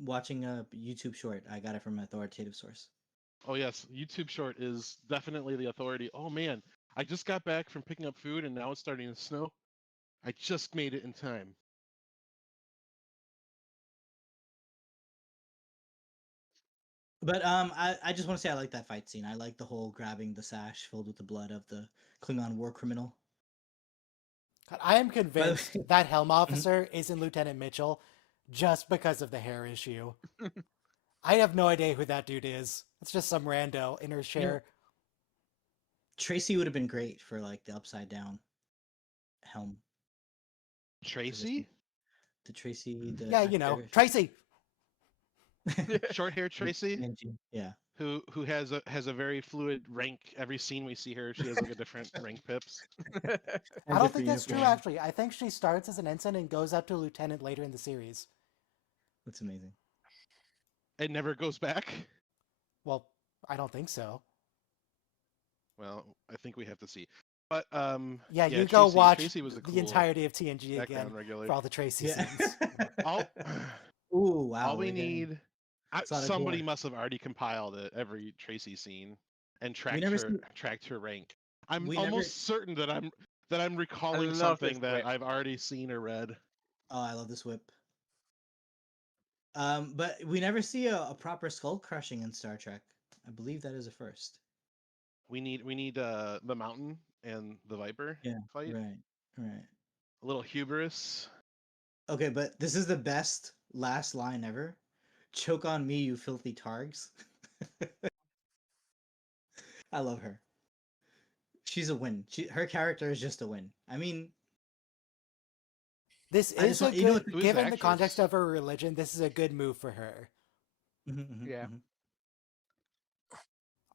watching a YouTube short. I got it from an authoritative source. Oh yes, YouTube Short is definitely the authority. Oh man, I just got back from picking up food and now it's starting to snow. I just made it in time. But I just want to say I like that fight scene. I like the whole grabbing the sash filled with the blood of the Klingon war criminal. God, I am convinced that Helm Mhm. officer isn't Lieutenant Mitchell just because of the hair issue. I have no idea who that dude is. It's just some rando in her You know, chair. Tracy would have been great for like the upside down helm position. Tracy, The Tracy, the Yeah, you know, actor. Tracy. short hair Tracy, Yeah. who has a very fluid rank. Every scene we see her, she has like a different rank pips. I And don't think different that's true, uniform. actually. I think she starts as an ensign and goes up to lieutenant later in the series. That's amazing. It never goes back. Well, I don't think so. Well, I think we have to see. But Yeah, yeah, you go Tracy. watch Tracy was a the cool entirety of TNG again background regular. for all the Tracy Yeah. scenes. All Ooh, wow. all we we're getting need. a lot of Somebody gore. must have already compiled every Tracy scene and We never see. tracked her rank. I'm We never. almost certain that I'm recalling love this something that whip. I've already seen or read. Oh, I love this whip. But we never see a proper skull crushing in Star Trek. I believe that is a first. We need the Mountain and the Viper Yeah. fight. Right. Right. A little hubris. Okay, but this is the best last line ever. Choke on me, you filthy targs. I love her. She's a win. Her character is just a win. I mean, This I is just a want you know good, what. Who's the given the context actress? of her religion, this is a good move for her. Yeah.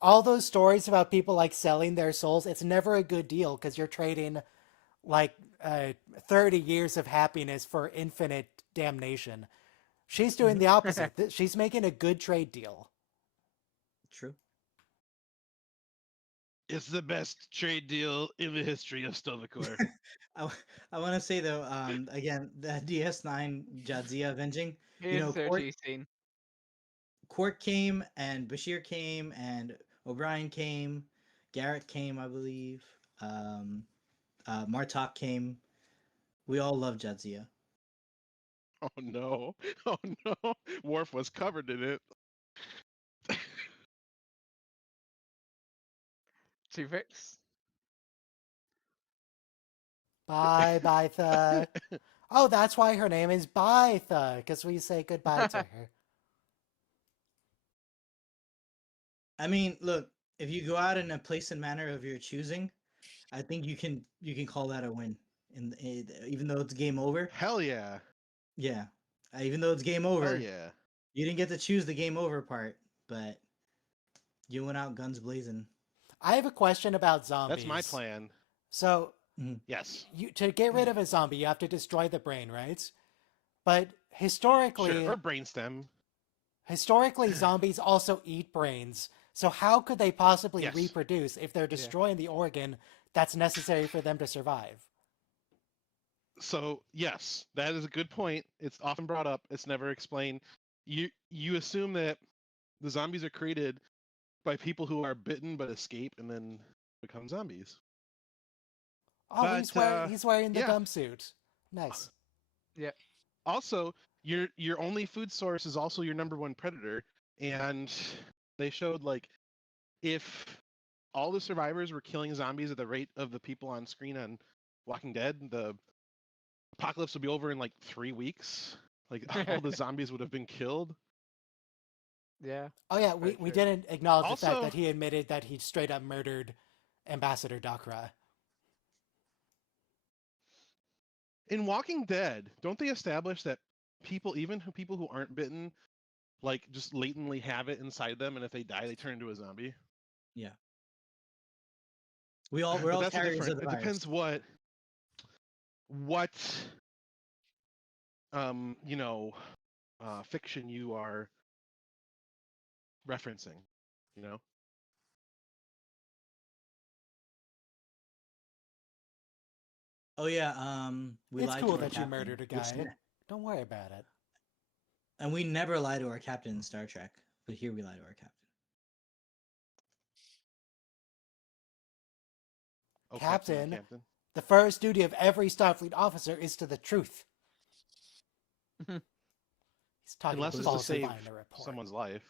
All those stories about people like selling their souls, it's never a good deal because you're trading like 30 years of happiness for infinite damnation. She's doing the opposite. She's making a good trade deal. True. It's the best trade deal in the history of Stovacor. I, I want to say though, again, the DS9 Jadzia avenging. You Here's know, the OG scene. Quark came and Bashir came and O'Brien came, Garrett came, I believe. Martok came. We all love Jadzia. Oh no! Oh no! Worf was covered in it. Two Vix. Bye, Bytha. Oh, that's why her name is Bytha, because we say goodbye to her. I mean, look, if you go out in a place and manner of your choosing, I think you can call that a win. Even though it's game over, Hell yeah! yeah. Even though it's game Hell over, yeah! you didn't get to choose the game over part, but you went out guns blazing. I have a question about zombies. That's my plan. So, Yes. to get rid of a zombie, you have to destroy the brain, right? But historically, Sure. Or brainstem. zombies also eat brains. So how could they possibly Yes. reproduce if they're Yeah. destroying the organ that's necessary for them to survive? So yes, that is a good point. It's often brought up. It's never explained. You assume that the zombies are created by people who are bitten but escape and then become zombies. Oh, But he's wearing the yeah. gum suit. Nice. Yeah. Also, your only food source is also your number one predator, and they showed like if all the survivors were killing zombies at the rate of the people on screen on Walking Dead, the apocalypse would be over in like 3 weeks. Like all the zombies would have been killed. Yeah. Oh yeah, Very we true. didn't acknowledge the fact Also- that he admitted that he straight up murdered Ambassador Dakra. In Walking Dead, don't they establish that people who aren't bitten, like just latently have it inside them, and if they die, they turn into a zombie? Yeah. We're But all that's a carriers of different. the It virus. depends what fiction you are referencing. You know. Oh yeah, we It's lied cool to our that you captain, murdered a guy. Don't worry about it. and we never lie to our captain in Star Trek, but here we lie to our captain. Oh, Captain, Captain. the first duty of every Starfleet officer is to the truth. He's talking Unless it's to falsely save behind the report. someone's life.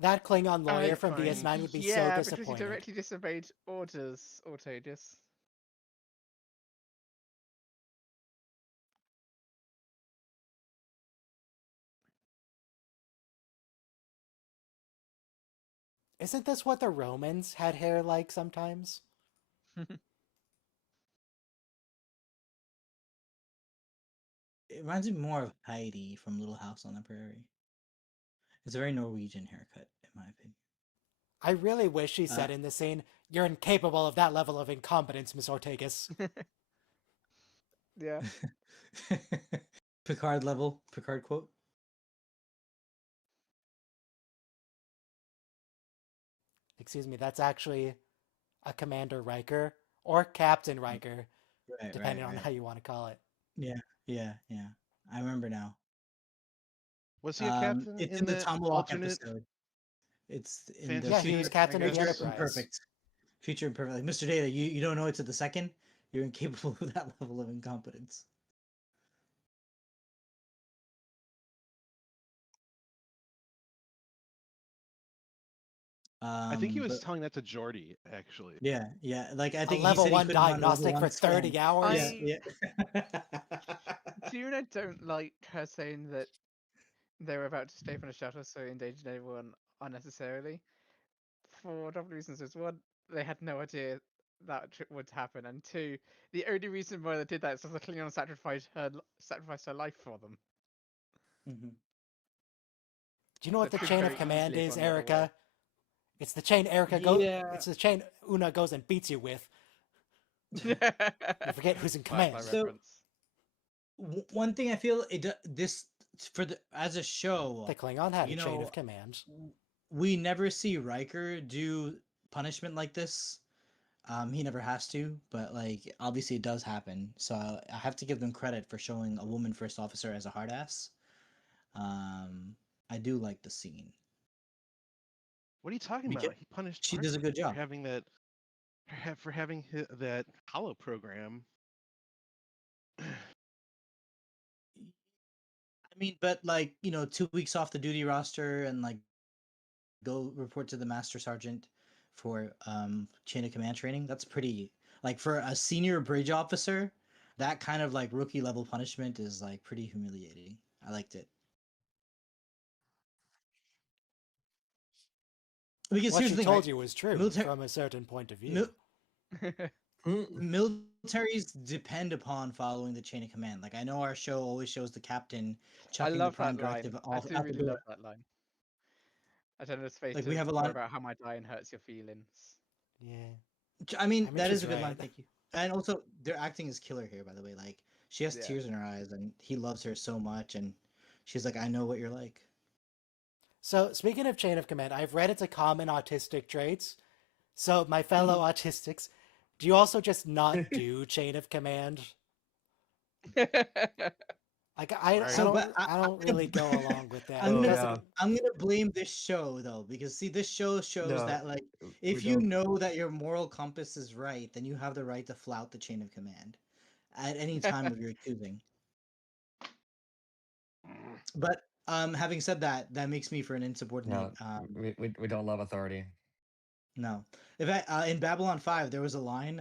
That Klingon lawyer I from find- DS9 would be so Yeah, because he disappointed. directly disobeyed orders, Ortodius. Isn't this what the Romans had hair like sometimes? It reminds me more of Heidi from Little House on the Prairie. It's a very Norwegian haircut, in my opinion. I really wish she said in the scene, "You're incapable of that level of incompetence, Miss Ortegas." Yeah. Picard level, Picard quote. Excuse me, that's actually a Commander Riker or Captain Riker, Right, depending on right. how you want to call it. Yeah. I remember now. Was he a captain It's in in the that Tomahawk alternate? episode. It's in Fantasy- the Yeah, he was captain of the universe? Enterprise. Perfect. Future imperfect. Like, Mr. Data, you don't know it to the second? You're incapable of that level of incompetence. I think he was But- telling that to Geordi, actually. yeah. Like I A think he level said he 1 couldn't run a level diagnostic 1 for scan. 30 hours? Yeah. Tuna don't like her saying that they were about to escape on a shuttle, so endangered everyone unnecessarily. For a couple of reasons. There's one, they had no idea that would happen, and two, the only reason why they did that is because the Klingon sacrificed her life for them. Mhm. Do you know what So the it could chain of very command easily is, gone the other Erica? way. It's the chain Erica goes. Yeah. It's the chain Una goes and beats you with. You forget who's in command. Firefly So- reference. One thing I feel this for the as a show, The Klingon had a you chain know, of command. we never see Riker do punishment like this. He never has to, but like obviously it does happen. So I have to give them credit for showing a woman first officer as a hard ass. I do like the scene. What are you talking We about? get- He punished. she does a Parker good job. for having that. For having that hollow program. I mean, but like 2 weeks off the duty roster and like go report to the master sergeant for chain of command training. That's pretty like for a senior bridge officer. That kind of like rookie level punishment is like pretty humiliating. I liked it. Because What here's she the thing, told right? you was true Military- from a certain point of view. Militaries depend upon following the chain of command. Like I know our show always shows the captain I chucking love the prime that line. directive I off do out the really door. love that line. I don't know if space Like, we is have a more line- about how my dying hurts your feelings. Yeah. I mean, I mean, that is she's a good line. right. Thank you. And also, their acting is killer here. By the way, like she has Yeah. tears in her eyes, and he loves her so much, and she's like, "I know what you're like." So, speaking of chain of command, I've read it's a common autistic trait. So, my fellow autistics, do you also just not do chain of command? Like, I Right. So, but I don't really go along with that. I'm Oh, gonna, because yeah. I'm gonna blame this show though, because see, this show shows No, that like we if you don't. know that your moral compass is right, then you have the right to flout the chain of command at any time of your choosing. But having said that, that makes me for an insubordinate. We don't love authority. No, in fact, in Babylon 5, there was a line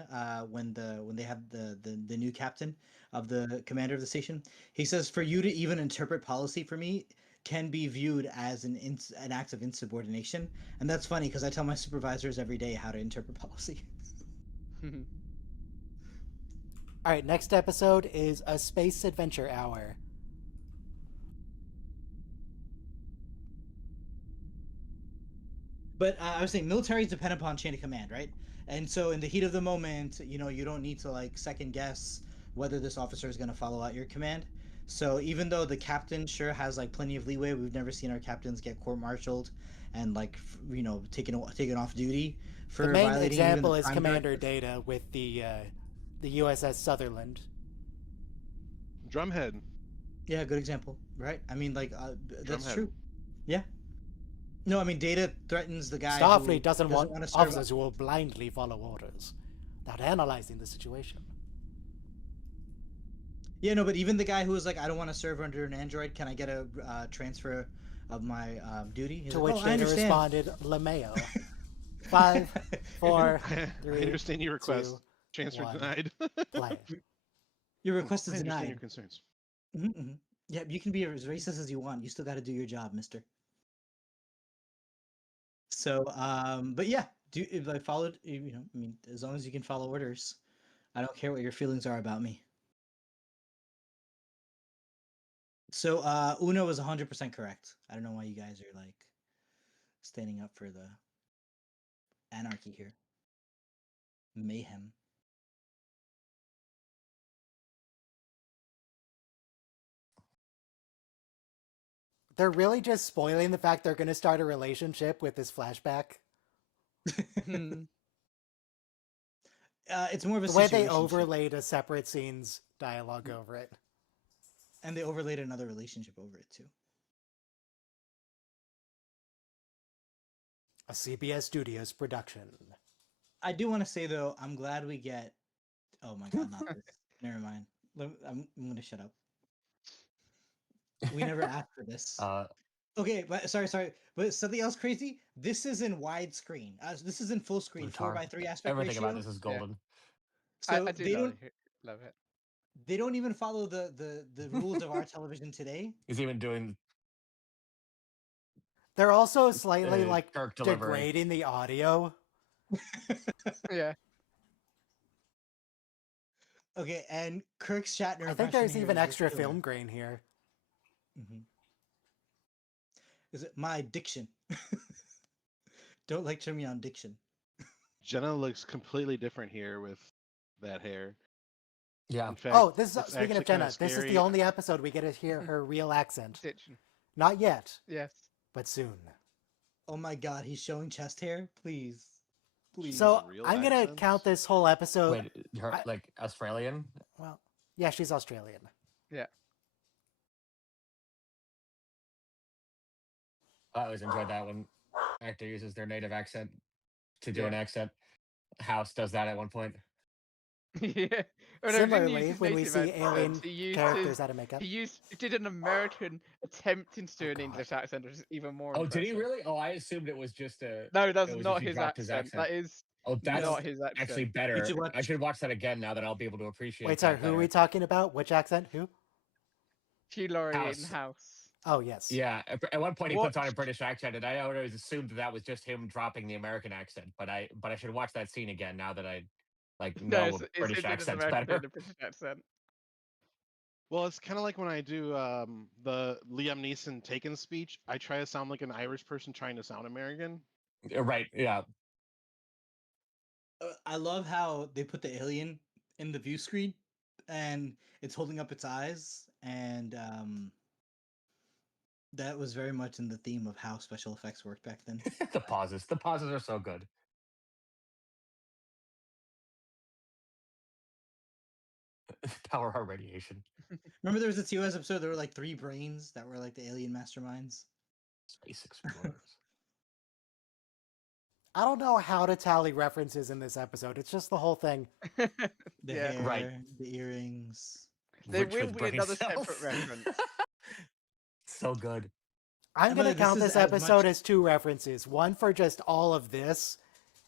when they have the new captain of the commander of the station. He says, "For you to even interpret policy for me can be viewed as an act of insubordination," and that's funny because I tell my supervisors every day how to interpret policy. All right, next episode is a space adventure hour. But I was saying militaries depend upon chain of command, right? And so in the heat of the moment, you don't need to like second guess whether this officer is going to follow out your command. So even though the captain sure has like plenty of leeway, we've never seen our captains get court-martialed and like taken off duty for The main violating even example the is prime Commander directive. Data with the USS Sutherland. Drumhead. Yeah, good example, right? I mean, like that's Drumhead. true. Yeah. No, I mean Data threatens the guy. Starfleet who doesn't want wanna serve officers who will blindly follow orders without analyzing the situation. Yeah, no, but even the guy who was like, "I don't want to serve under an android. Can I get a transfer my duty. He's To like, which "Oh, I Data understand." responded, LeMayo. 5, 4, I 3, understand your request. 2, Transfer 1. denied. Play. Your request is I understand denied. your concerns. Yeah, you can be as racist as you want. You still got to do your job, mister. So, but yeah, if I followed, I mean, as long as you can follow orders, I don't care what your feelings are about me. So, Uno was 100% correct. I don't know why you guys are like standing up for the anarchy here. Mayhem. They're really just spoiling the fact they're going to start a relationship with this flashback. It's more of a The way they situationship. overlaid a separate scene's dialogue over it. And they overlaid another relationship over it too. A CBS Studios production. I do want to say though, I'm glad we get. Oh my god, not this. Never mind. I'm gonna shut up. We never asked for this. Okay, but sorry. But something else crazy. This is in widescreen. This is in full screen, Lutar. 4:3 aspect Everything ratio. about this is golden. So I do they don't. love it. They don't even follow the rules of our television today. He's even doing They're also slightly like Kirk delivery. degrading the audio. Yeah. Okay, and Kirk Shatner. I think there's even extra film grain here. Is it my diction? Don't lecture me on diction. Jenna looks completely different here with that hair. Yeah. In fact, Oh, this is it's speaking of actually kinda Jenna. This is the scary. only episode we get to hear her real accent. Stitching. Not yet, Yes. but soon. Oh my god, he's showing chest hair. Please. So real I'm gonna accents? count this whole episode. Wait, her like Australian? Well, yeah, she's Australian. Yeah. I always enjoyed that when actor uses their native accent to do an Yeah. accent. House does that at one point. Yeah. Oh, no, he didn't use Similarly, his when we native see accent, alien he used characters his- out of makeup. He did an American attempting to do an God. English accent, which is even more Oh, impressive. did he really? Oh, I assumed it was just a. No, that's it was not just he his dropped accent. That is Oh, that's not his accent. actually better. should watch- I should watch that again now that I'll be able to appreciate. Wait, that sorry, who are better. we talking about? Which accent? Who? Hugh Laurie in House. House. Oh, yes. Yeah, at one point he puts on a Watched- British accent, and I always assumed that was just him dropping the American accent. But I should watch that scene again now that I like No, know it's a British him in an accent's American better. and a British accent. Well, it's kind of like when I do the Liam Neeson Taken speech. I try to sound like an Irish person trying to sound American. Right? Yeah. I love how they put the alien in the view screen, and it's holding up its eyes, and that was very much in the theme of how special effects worked back then. The pauses are so good. Power our radiation. Remember, there was a TOS episode. There were like 3 brains that were like the alien masterminds. Space explorers. I don't know how to tally references in this episode. It's just the whole thing. The Yeah. hair, Right. the earrings. There Rich will with be brain another cells. separate reference. So good. I'm going to Emily, count this this is as episode much- as 2 references. One for just all of this,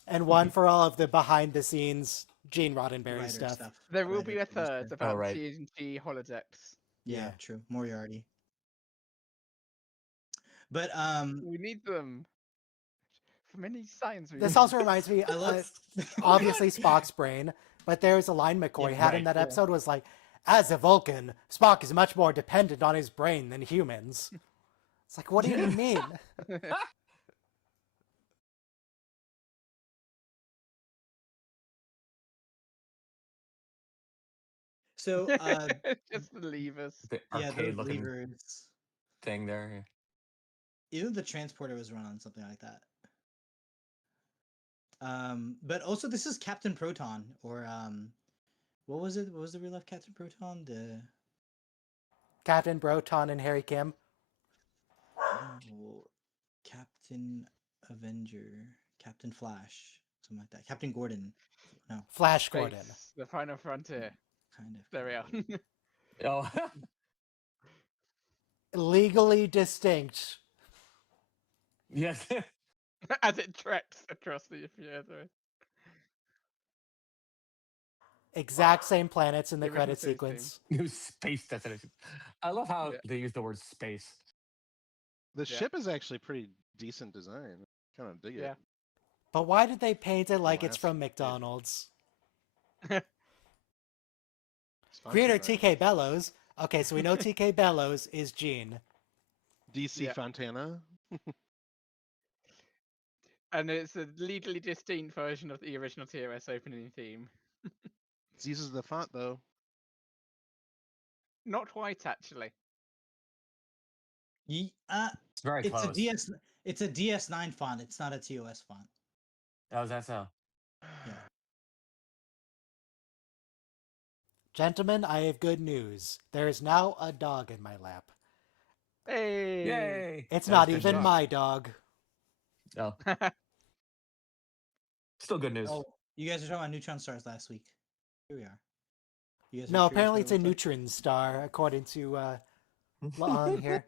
and one for all of the behind-the-scenes Gene Roddenberry Writer stuff. There will be Writer, a third producer. about right. TNG holodecks. Yeah, Yeah. true. Moriarty. But We need them for many science reasons. This also reminds me, I love obviously Spock's brain, but there's a line McCoy Yeah, had in right, that yeah. episode was like, as a Vulcan, Spock is much more dependent on his brain than humans. It's like, what do you mean? so Just the levers. The yeah, arcade those looking levers. thing there. Even the transporter was run on something like that. But also this is Captain Proton, or what was it? What was the real life Captain Proton? The Captain Broton and Harry Kim. Captain Avenger, Captain Flash, something like that. Captain Gordon. No, Flash Gordon. Space, the final frontier. kind of. There we are. Oh, Legally distinct Yes. as it treks across the Earth. Exact same planets in the The original credit series theme. sequence. New space destination. I love how Yeah. they use the word space. The Yeah. ship is actually pretty decent design. Kind of dig it. Yeah. But why did they paint it like it's last from bit. McDonald's? It's Creator Fontana. TK Bellows. Okay, so we know TK Bellows is Gene. DC Yeah. Fontana. And it's a legally distinct version of the original TOS opening theme. It uses the font though. Not quite, actually. Ye- It's very it's a close. It's a DS9 font. It's not a TOS font. Oh, is that so? Yeah. Gentlemen, I have good news. There is now a dog in my lap. Hey! Yay! It's That not is good even news. my dog. Oh, still good news. Oh, you guys were talking about neutron stars last week. Here we are. You guys are No, curious apparently what it's it a looks like? neutron star, according to Laon here.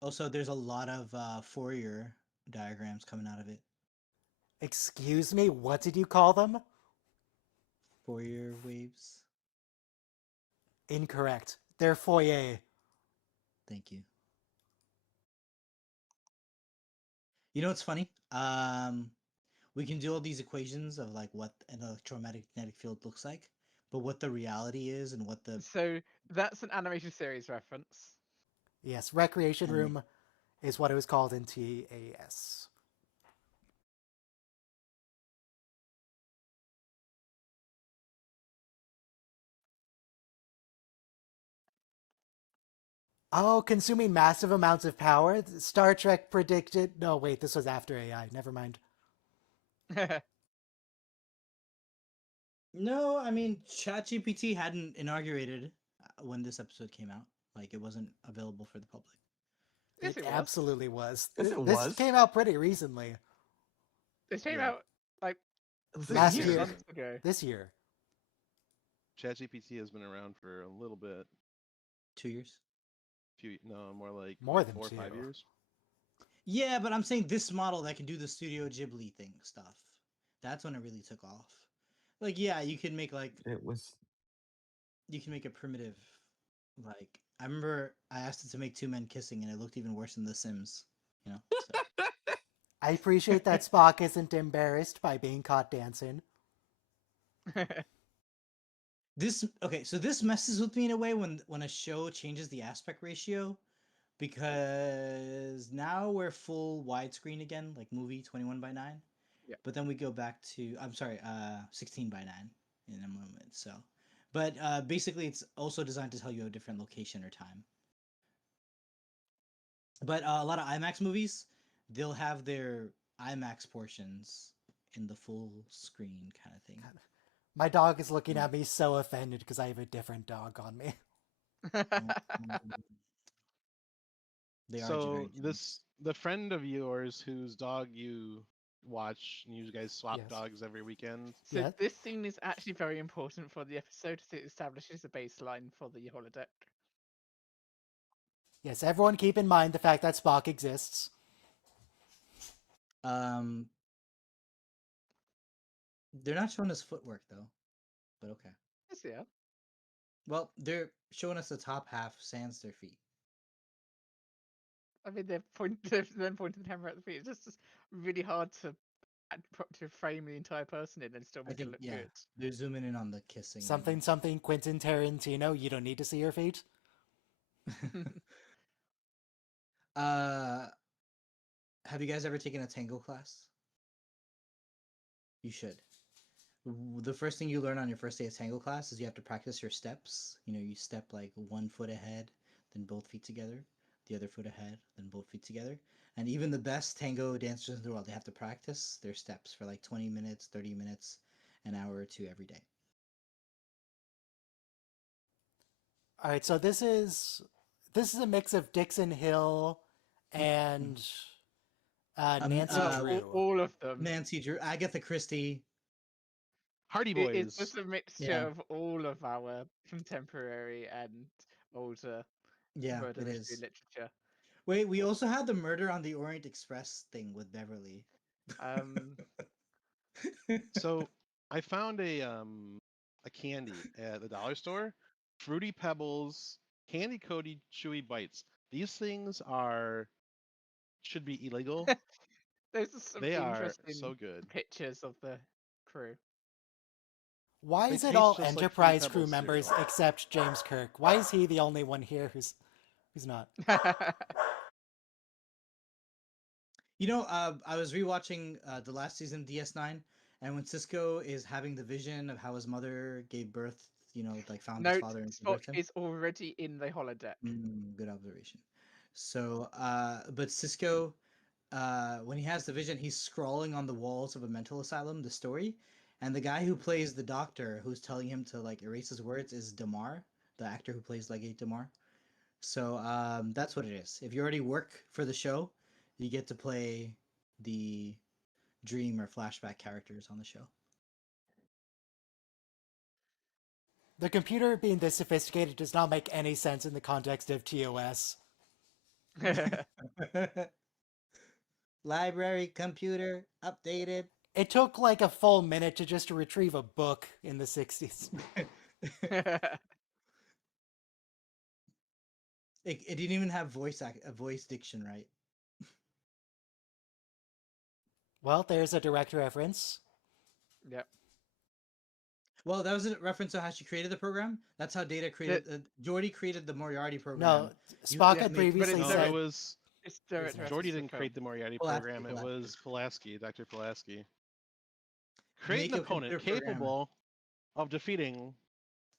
Also, there's a lot of Fourier diagrams coming out of it. Excuse me, what did you call them? Fourier waves. Incorrect. They're Fourier. Thank you. You know what's funny? We can do all these equations of like what an electromagnetic field looks like, but what the reality is and what the So that's an animated series reference. Yes, Recreation Anime. Room is what it was called in TAS. Oh, consuming massive amounts of power? Star Trek predicted... No, wait, this was after AI. Never mind. No, I mean ChatGPT hadn't inaugurated when this episode came out. Like it wasn't available for the public. Yes, It it was. absolutely was. Yes, it This was. came out pretty recently. It came Yeah. out like It was Last this year. months ago. This year. ChatGPT has been around for a little bit. 2 years. More like More than 4 or 5 2. years. Yeah, but I'm saying this model that can do the Studio Ghibli thing stuff. That's when it really took off. Like, yeah, you can make like It was. you can make a primitive. Like, I remember I asked it to make two men kissing, and it looked even worse than The Sims. You know. So. I appreciate that Spock isn't embarrassed by being caught dancing. This okay, so this messes with me in a way when a show changes the aspect ratio, because now we're full widescreen again, like movie 21:9. Yeah. But then we go back to 16:9 in a moment. So, but basically, it's also designed to tell you a different location or time. But a lot of IMAX movies, they'll have their IMAX portions in the full screen kind of thing. My dog is looking at me so offended because I have a different dog on me. They are So generating. the friend of yours whose dog you watch, and you guys swap Yes. dogs every weekend. So Yeah. this scene is actually very important for the episode as it establishes a baseline for the holodeck. Yes, everyone keep in mind the fact that Spock exists. They're not showing us footwork though, but okay. Yes, yeah. Well, they're showing us the top half sans their feet. I mean, they're then pointing the camera at the feet. It's just really hard to frame the entire person in and still I make it think look yeah, good. they're zooming in on the kissing. and- Something Quentin Tarantino, you don't need to see your feet. uh, have you guys ever taken a tango class? You should. The first thing you learn on your first day of tango class is you have to practice your steps. You know, you step like 1 foot ahead, then both feet together, the other foot ahead, then both feet together. And even the best tango dancers in the world, they have to practice their steps for like 20 minutes, 30 minutes, an hour or two every day. All right, so this is a mix of Dixon Hill and Nancy Drew. All of them. Nancy Drew, Agatha Christie. Hardy It's Boys. just a mixture Yeah. of all of our contemporary and older Yeah, murder it mystery is. literature. Wait, we also had the Murder on the Orient Express thing with Beverly. So I found a candy at the dollar store, Fruity Pebbles Candy Coated Chewy Bites. These things should be illegal. Those are some They are interesting so good. pictures of the crew. Why They is it taste all just like Fruity Enterprise crew Pebbles members cereal. except James Kirk? Why is he the only one here who's not? You know, I was rewatching the last season of DS9, and when Cisco is having the vision of how his mother gave birth, like found his Note, father and gave Spock birth to him. is already in the holodeck. Good observation. So, but Cisco, when he has the vision, he's scrawling on the walls of a mental asylum the story, and the guy who plays the doctor, who's telling him to like erase his words, is Damar, the actor who plays Legate Damar. So that's what it is. If you already work for the show, you get to play the dream or flashback characters on the show. The computer being this sophisticated does not make any sense in the context of TOS. Library computer updated. It took like a full minute to just retrieve a book in the 60s. It didn't even have voice diction right. Well, there's a direct reference. Yep. Well, that was a reference to how she created the program. That's how Data created. Geordi created the Moriarty program. No, Spock yeah, had but previously No, said it was It's direct reference Jordy to the didn't film. create the Moriarty Pulaski, program. It was Pulaski, Dr. Pulaski. Create Make an a opponent computer program, capable of defeating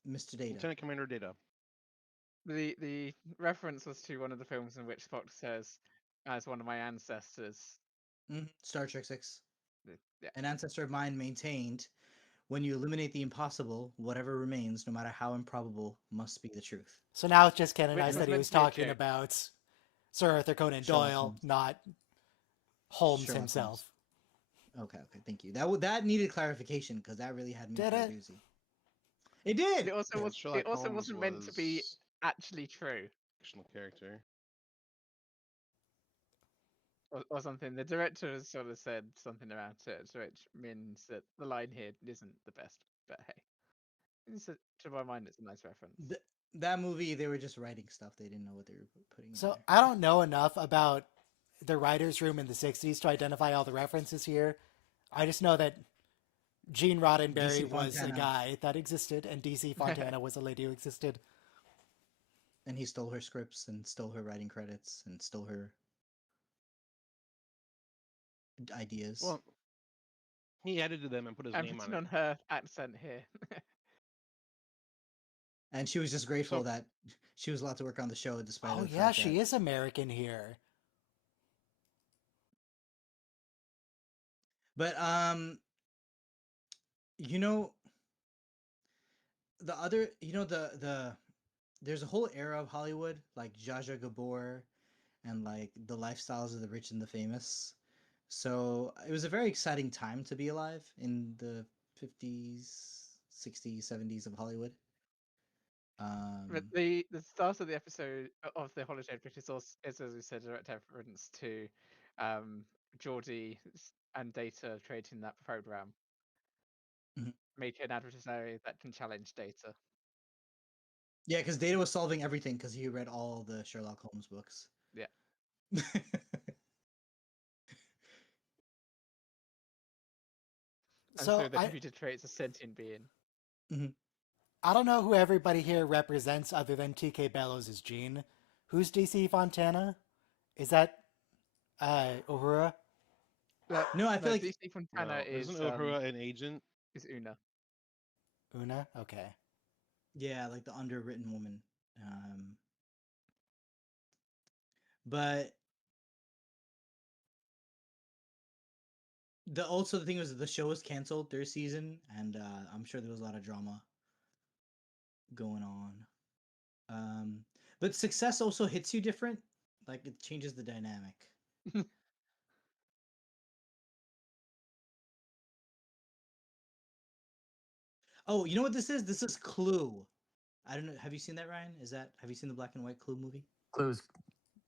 Mr. Data. Lieutenant Commander Data. The reference was to one of the films in which Spock says, "As one of my ancestors." Star Trek 6. Yeah. An ancestor of mine maintained, when you eliminate the impossible, whatever remains, no matter how improbable, must be the truth. So now it's just canonized Which that he meant was to be a talking joke. about Sir Arthur Conan Sherlock Doyle, Holmes. not Holmes Sherlock himself. Holmes. Okay, thank you. That needed clarification because that really had me Did for a it? doozy. It did. It also Well, was. Sherlock It also Holmes wasn't meant to be was actually true. fictional character. Or something. The director has sort of said something about it, which means that the line here isn't the best. But hey, to my mind, it's a nice reference. That movie, they were just writing stuff. They didn't know what they were putting in So there. I don't know enough about the writer's room in the 60s to identify all the references here. I just know that Gene Roddenberry DC was a Fontana. guy that existed, and DC Fontana was a lady who existed. And he stole her scripts and stole her writing credits and stole her ideas. Well, he edited them and put his I'm name on putting it. on her accent here. And she was just grateful So- that she was allowed to work on the show despite Oh the yeah, fact she that... is American here. But you know, the other, the there's a whole era of Hollywood like Zsa Zsa Gabor and like the lifestyles of the rich and the famous. So it was a very exciting time to be alive in the 50s, 60s, 70s of Hollywood. But the start of the episode of the holiday bit is also, as we said, a direct reference to Geordie and Data creating that program. Mhm. Make an adversary that can challenge Data. Yeah, because Data was solving everything because he read all the Sherlock Holmes books. Yeah. And so the computer creates a sentient being. I don't know who everybody here represents other than TK Bellows as Gene. Who's DC Fontana? Is that Uhura? No, I feel like DC Fontana No, is isn't Uhura an agent? is Una. Una? Okay. yeah, like the underwritten woman. But the thing was that the show was canceled third season, and I'm sure there was a lot of drama going on. But success also hits you different. Like it changes the dynamic. Oh, you know what this is? This is Clue. I don't know. Have you seen that, Ryan? Have you seen the black and white Clue movie? Clues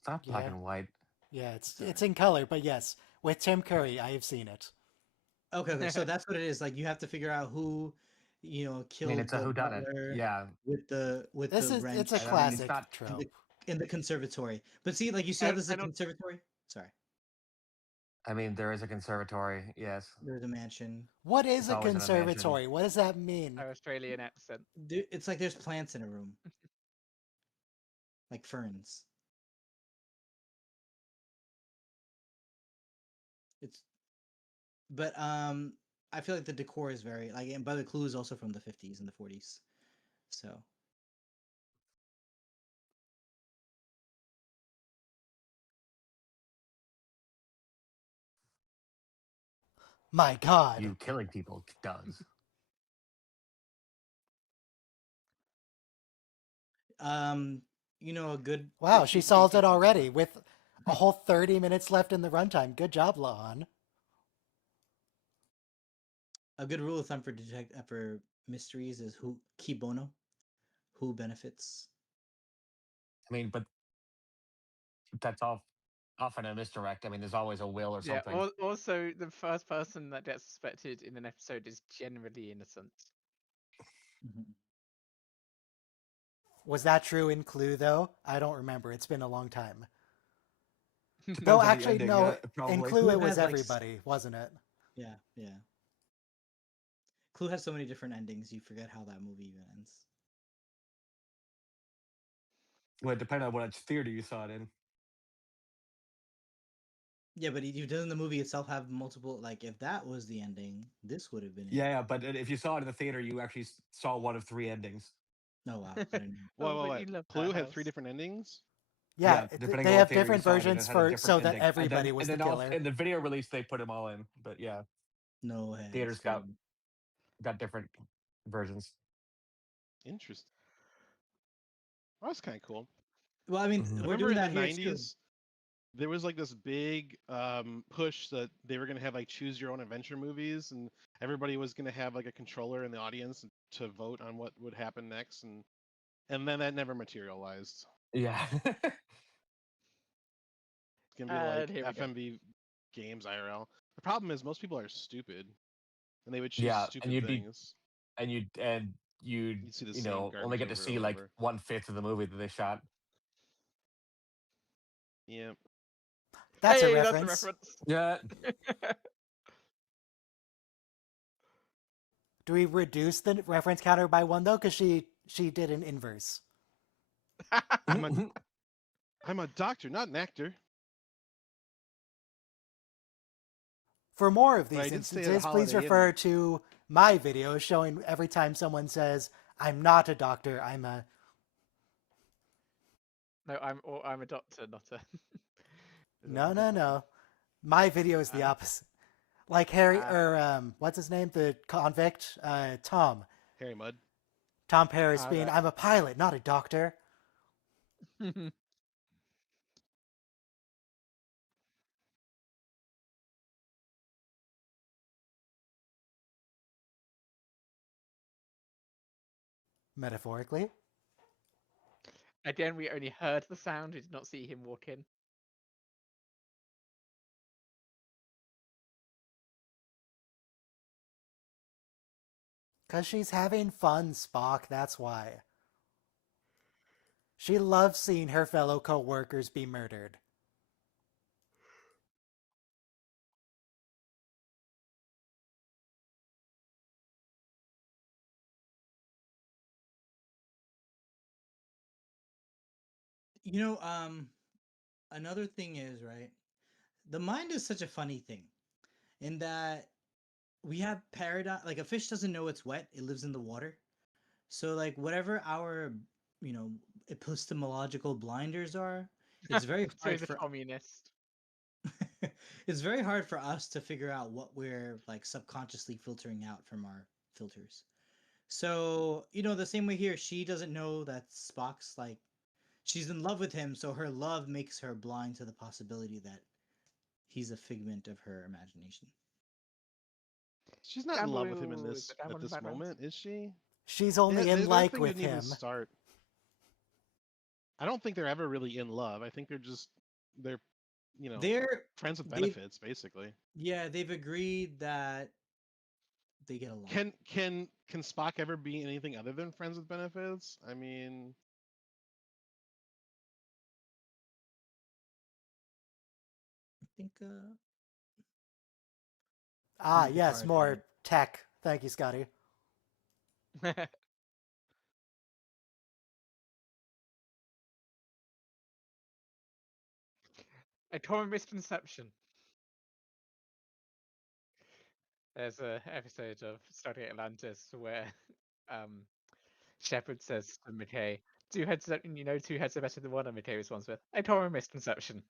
It's not black Yeah. and white. Yeah, it's Alright. in color, but yes, with Tim Curry, I have seen it. Okay, so that's what it is. Like you have to figure out who, I mean, killed it's a the whodunit. butler Yeah, with the This is wrench it's a and I mean, it's classic not. in trope. the conservatory. But see, like you see how this is a I don't. conservatory? Sorry. I mean, there is a conservatory. Yes, There's a mansion. What is it's a always in a mansion. conservatory? What does that mean? Australian accent. It's like there's plants in a room, like ferns. It's but I feel like the decor is very like, and by the clue is also from the 50s and the 40s. So My God. You killing people does. um a good Wow, she 50 solved it 50 already with a whole 30 minutes left in the runtime. Good job, Lahan. A good rule of thumb for for mysteries is who key bono, who benefits. I mean, but that's all often a misdirect. I mean, there's always a will or Yeah. something. Also, the first person that gets suspected in an episode is generally innocent. Mhm. Was that true in Clue, though? I don't remember. It's been a long time. Depends Though, on the actually, ending, no, yeah, in probably. Clue, it Clue was has, like, everybody, wasn't it? Yeah, yeah. Clue has so many different endings, you forget how that movie even ends. Well, it depends on what theater you saw it in. Yeah, but doesn't the movie itself have multiple? Like, if that was the ending, this would have been it. Yeah, but if you saw it in the theater, you actually saw one of 3 endings. Oh wow, I didn't know. Whoa, Oh, whoa, but wait. you love that Clue had 3 house. different endings? Yeah, depending they on what have theater you different saw it in, versions it had a for different so that ending. everybody was the and killer. in the video release, they put them all in. But yeah, No way. theaters That's got different versions. Interesting. That's kind of cool. Well, I mean, Mhm. I we're remember doing in the that here too. 90s, there was like this big push that they were going to have like choose your own adventure movies, and everybody was going to have like a controller in the audience to vote on what would happen next, and then that never materialized. Yeah. It's going to be like Here we go. FMV games IRL. The problem is most people are stupid, and they would choose Yeah, and stupid things. you'd You'd see the same only garbage get to over see and like over. 1/5 of the movie that they shot. Yeah. That's a Hey, that's a reference. reference. Yeah. Do we reduce the reference counter by 1 though? Because she did an inverse. I'm a doctor, not an actor. For more of But I these did stay at a instances, please Holiday Inn. refer to my video showing every time someone says, "I'm not a doctor, I'm a." No, I'm a doctor, not a. No. My video is the opposite. Like Harry, or what's his name? The convict, Tom. Harry Mudd. Tom Paris being, right. I'm a pilot, not a doctor. Metaphorically. Again, we only heard the sound, we did not see him walk in. Because she's having fun, Spock, that's why. She loves seeing her fellow co-workers be murdered. Another thing is, right? The mind is such a funny thing in that we have paradox. Like a fish doesn't know it's wet; it lives in the water. So, like, whatever our, you know, epistemological blinders are, it's very So hard the for communist. it's very hard for us to figure out what we're like subconsciously filtering out from our filters. So, the same way here, she doesn't know that Spock's like she's in love with him, so her love makes her blind to the possibility that he's a figment of her imagination. She's not in love with him Jambaloo is at this background. moment, is she? She's only in Their like thing with didn't even him. start. I don't think they're ever really in love. I think they're They're friends with they benefits, basically. yeah, they've agreed that they get along. Can Spock ever be anything other than friends with benefits? I mean, I think Ah, the yes, card had more it. tech. Thank you, Scotty. A common misconception. There's a episode of Stargate Atlantis where um, Shepard says to McKay, two heads are, two heads are better than one, and McKay responds with, a common misconception.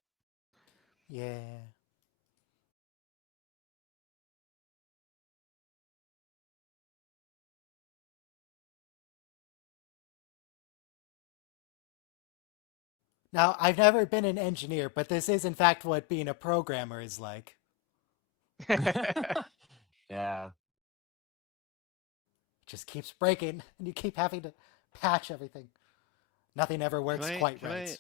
Yeah. Now, I've never been an engineer, but this is in fact what being a programmer is like. Yeah. It just keeps breaking, and you keep having to patch everything. Nothing ever works quite right.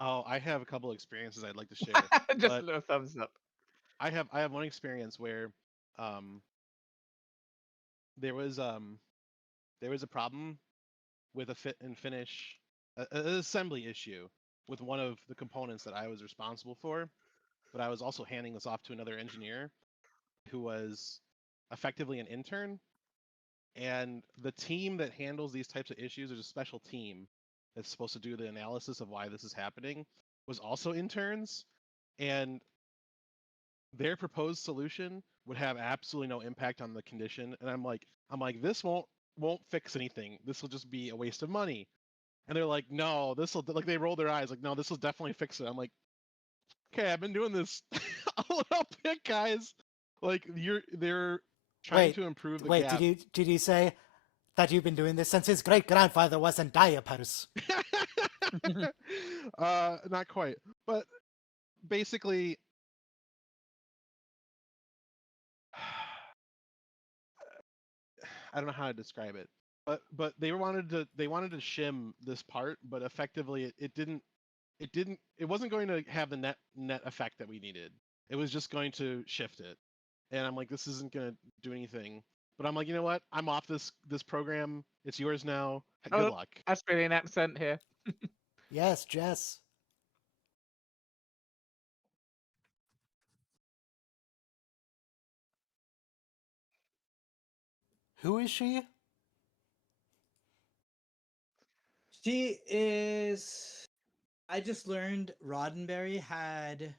Oh, I have a couple experiences I'd like to share. Just but a little thumbs up. I have one experience where um there was a problem with a fit and finish an assembly issue with one of the components that I was responsible for, but I was also handing this off to another engineer who was effectively an intern. And the team that handles these types of issues, there's a special team that's supposed to do the analysis of why this is happening, was also interns. And their proposed solution would have absolutely no impact on the condition. And I'm like, this won't fix anything. This will just be a waste of money. And they're like, no, this will, like, they roll their eyes like, no, this will definitely fix it. I'm like, okay, I've been doing this a little bit, guys. Like, they're trying to improve the wait, gap. did you say that you've been doing this since his great grandfather was in diapers? Not quite, but basically, I don't know how to describe it, but they wanted to shim this part, but effectively it wasn't going to have the net effect that we needed. It was just going to shift it, and I'm like, this isn't going to do anything. But I'm like, you know what? I'm off this program. It's yours now. Good luck. Australian accent here. Yes, Jess. Who is she? She is. I just learned Roddenberry had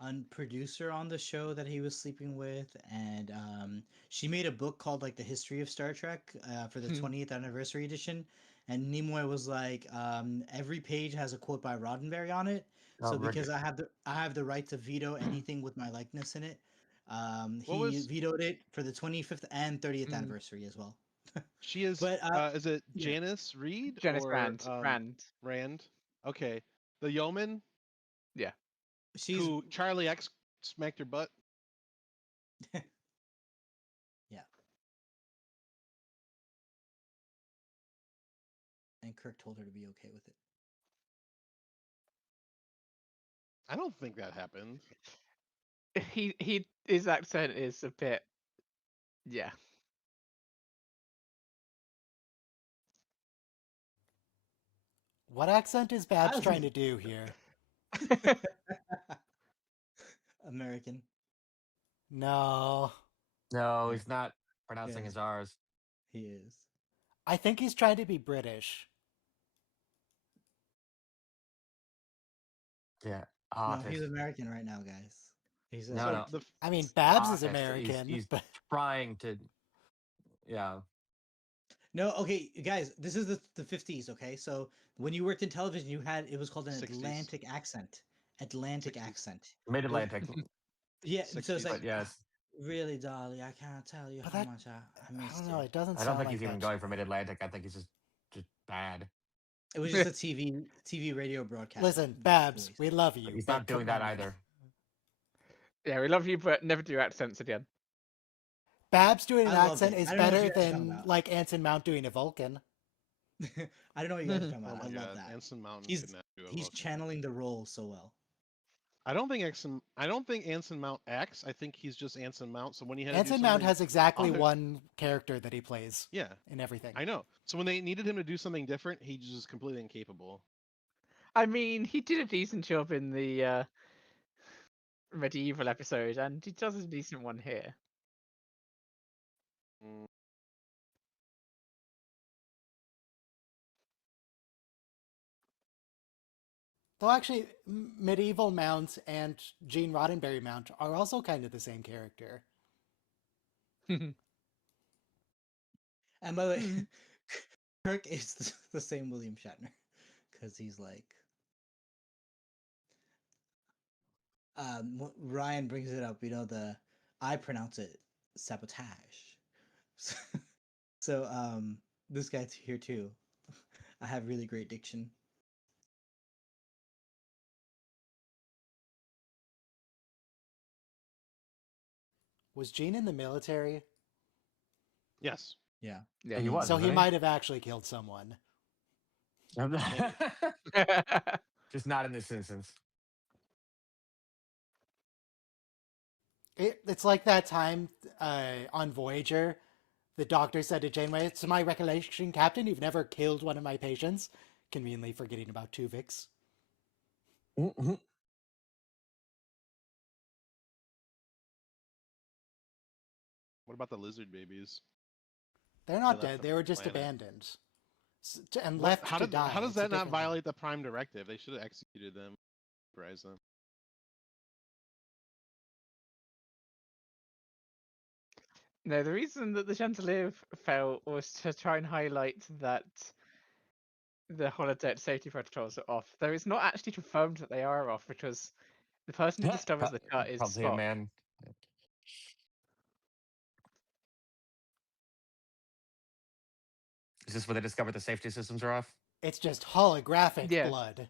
a producer on the show that he was sleeping with, and she made a book called like the History of Star Trek for the 20th anniversary edition. And Nimoy was like, every page has a quote by Roddenberry on it. Oh, So because I have the right to veto anything with my likeness in it, he vetoed it for the 25th and 30th anniversary as well. She is. But Is it yeah. Janice Reed Janice or Rand. Rand? Okay, the yeoman. Yeah. She's who Charlie X smacked her butt. yeah. And Kirk told her to be okay with it. I don't think that happened. His accent is a bit, yeah. What accent is Babs trying to do here? American. No. No, he's not pronouncing his R's. He is. I think he's trying to be British. Yeah. No, he's American right now, guys. He's no. I mean, Babs is American. He's but... trying to. Yeah. No, okay, guys. This is the 50s. Okay, so when you worked in television, it was called an 60s. Atlantic accent. Atlantic 60s. Accent. Mid-Atlantic. Yeah. 60s. So it's like, yes. Really, Dolly, I can't tell you how much I missed I don't know. It doesn't. I don't think like he's that. even going for Mid-Atlantic. I think he's just bad. It was just a TV radio broadcast. Listen, Babs, voice. we love you. He's not doing that either. Yeah, we love you, but never do accents again. Babs doing an accent is better than like Anson Mount doing a Vulcan. I don't know what you guys are talking Oh about. my I love god, that. Anson Mountain could He's not do a he's Vulcan. channeling the role so well. I don't think Anson Mount acts. I think he's just Anson Mount. So when he had to do Anson Mount something has exactly other, one character that he plays yeah, in everything. I know. So when they needed him to do something different, he's just completely incapable. I mean, he did a decent job in the medieval episode, and he does a decent one here. Mm. Though actually, medieval Mount and Gene Roddenberry Mount are also kind of the same character. And by the way, Hmm. Kirk is the same William Shatner because he's like. Ryan brings it up. I pronounce it sabotage. So this guy's here too. I have really great diction. Was Gene in the military? Yes. Yeah. Yeah, he was. So he wasn't might have actually killed someone. Just not in this instance. It's like that time on Voyager, the doctor said to Janeway, "To my recollection, Captain, you've never killed one of my patients," conveniently forgetting about Tuvix. Mm-hmm. What about the lizard babies? They're They not left dead. the They were just planet. abandoned and What? left to die. How does It's a that not different thing. violate the Prime Directive? They should have executed them, surprise them. No, the reason that the Chandelier fell was to try and highlight that the holodeck safety protocols are off. Though it's not actually confirmed that they are off because the person who discovers the cut is Probably a Spock. man. Is this where they discovered the safety systems are off? It's just holographic Yes. blood.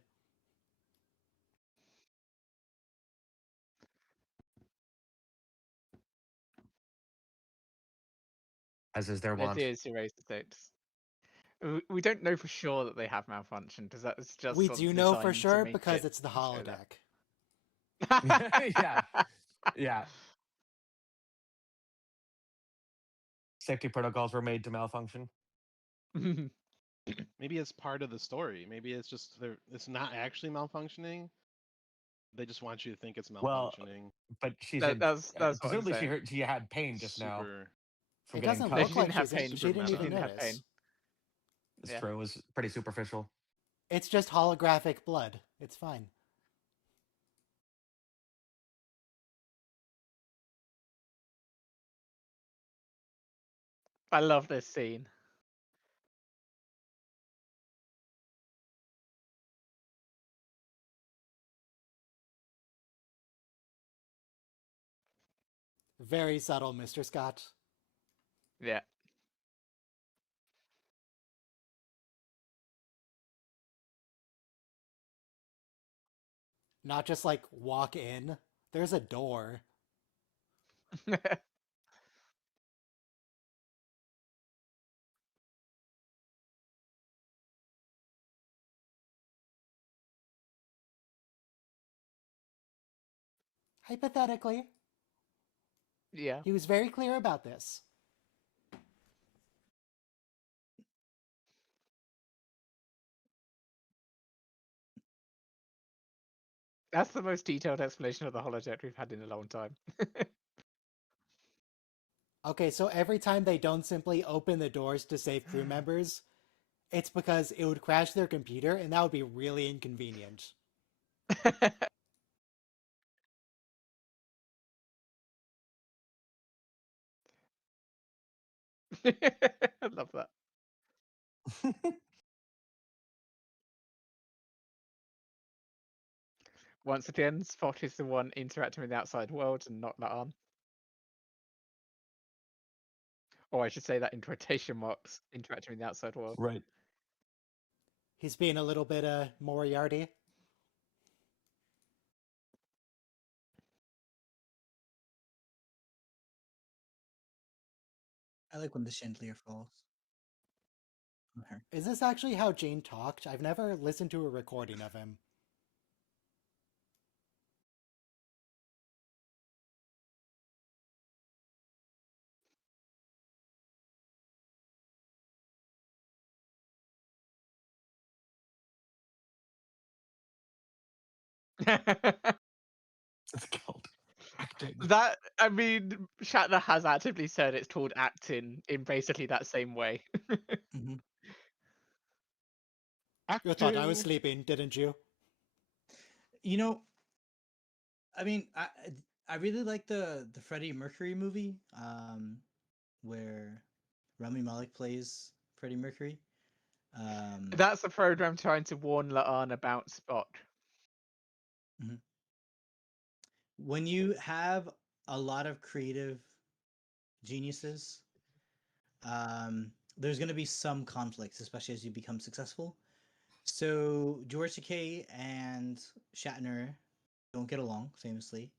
As is their The want. idea is to erase the tapes. We don't know for sure that they have malfunctioned because that's just We sort do of know for designed to sure make because it it's the show that. holodeck. Yeah. Yeah. Safety protocols were made to malfunction. Maybe it's part of the story. Maybe it's just it's not actually malfunctioning. They just want you to think it's Well, malfunctioning. but she That, said that's what I'm presumably saying. she had pain just now Super. from It getting doesn't No, cut. look she like didn't have pain. she Super didn't She even meta. didn't have notice. pain. It's Yeah. true. It was pretty superficial. It's just holographic blood. It's fine. I love this scene. Very subtle, Mr. Scott. Yeah. Not just like walk in. There's a door. Hypothetically, Yeah. he was very clear about this. That's the most detailed explanation of the holodeck we've had in a long time. Okay, so every time they don't simply open the doors to save crew members, it's because it would crash their computer and that would be really inconvenient. I love that. Once again, Spock is the one interacting with the outside world and not La'an. Or I should say that in quotation marks, interacting with the outside world. Right. He's being a little bit Moriarty. I like when the chandelier falls. Is this actually how Gene talked? I've never listened to a recording of him. It's called acting. That, I mean, Shatner has actively said it's called acting in basically that same way. Mm-hmm. You thought I was Acting. sleeping, didn't you? You know, I mean, I really like the Freddie Mercury movie, where Rami Malek plays Freddie Mercury. That's the program trying to warn La'an about Spock. When you have a lot of creative geniuses, there's going to be some conflicts, especially as you become successful. So George Takei and Shatner don't get along, famously,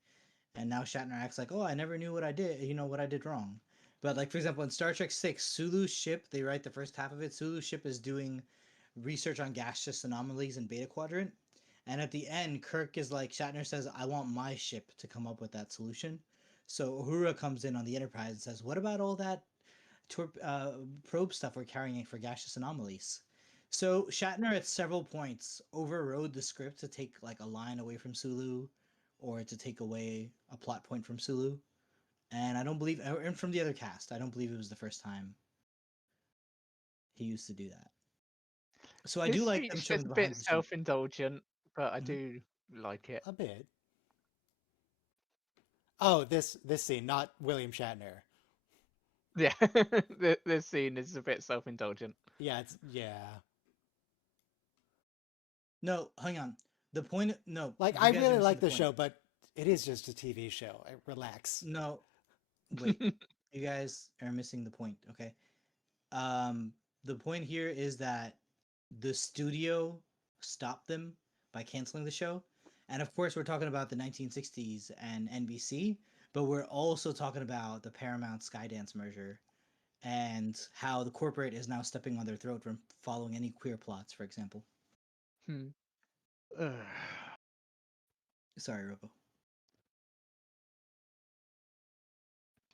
and now Shatner acts like, "Oh, I never knew what I did. You know what I did wrong." But like, for example, in Star Trek 6, Sulu's ship, they write the first half of it. Sulu's ship is doing research on gaseous anomalies in Beta Quadrant, and at the end, Kirk is like, Shatner says, "I want my ship to come up with that solution." So Uhura comes in on the Enterprise and says, "What about all that probe stuff we're carrying for gaseous anomalies?" So Shatner at several points overrode the script to take like a line away from Sulu, or to take away a plot point from Sulu. And I don't believe, and from the other cast, I don't believe it was the first time he used to do that. So I His do like them speech showing is the a behind bit the scenes. self-indulgent, but I Mhm. do like it. A bit. Oh, this scene, not William Shatner. Yeah, this scene is a bit self-indulgent. Yeah, yeah. No, hang on. The point, no, Like, you I guys are really missing like the the point. show, but it is just a TV show. Relax. No, wait, you guys are missing the point. Okay. Um, the point here is that the studio stopped them by canceling the show. And of course, we're talking about the 1960s and NBC, but we're also talking about the Paramount Skydance merger and how the corporate is now stepping on their throat from following any queer plots, for example. Hmm. Sorry, Robo.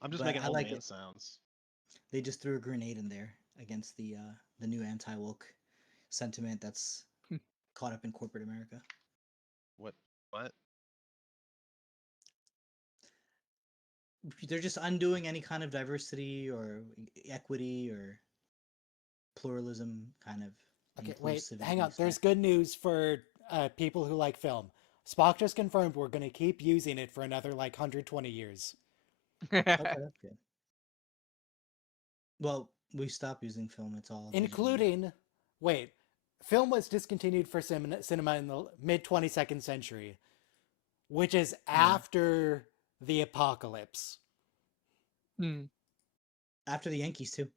I'm just But making I old like man it. sounds. They just threw a grenade in there against the new anti-woke sentiment that's caught up in corporate America. What? What? They're just undoing any kind of diversity or equity or pluralism kind of Okay, wait, inclusivity hang on. There's stuff. good news for people who like film. Spock just confirmed we're going to keep using it for another, like, 120 years. Okay, that's good. Well, we stopped using film. It's all digital. Including, wait, film was discontinued for cinema in the mid-22nd century, which is Yeah. after the apocalypse. Hmm. After the Yankees too.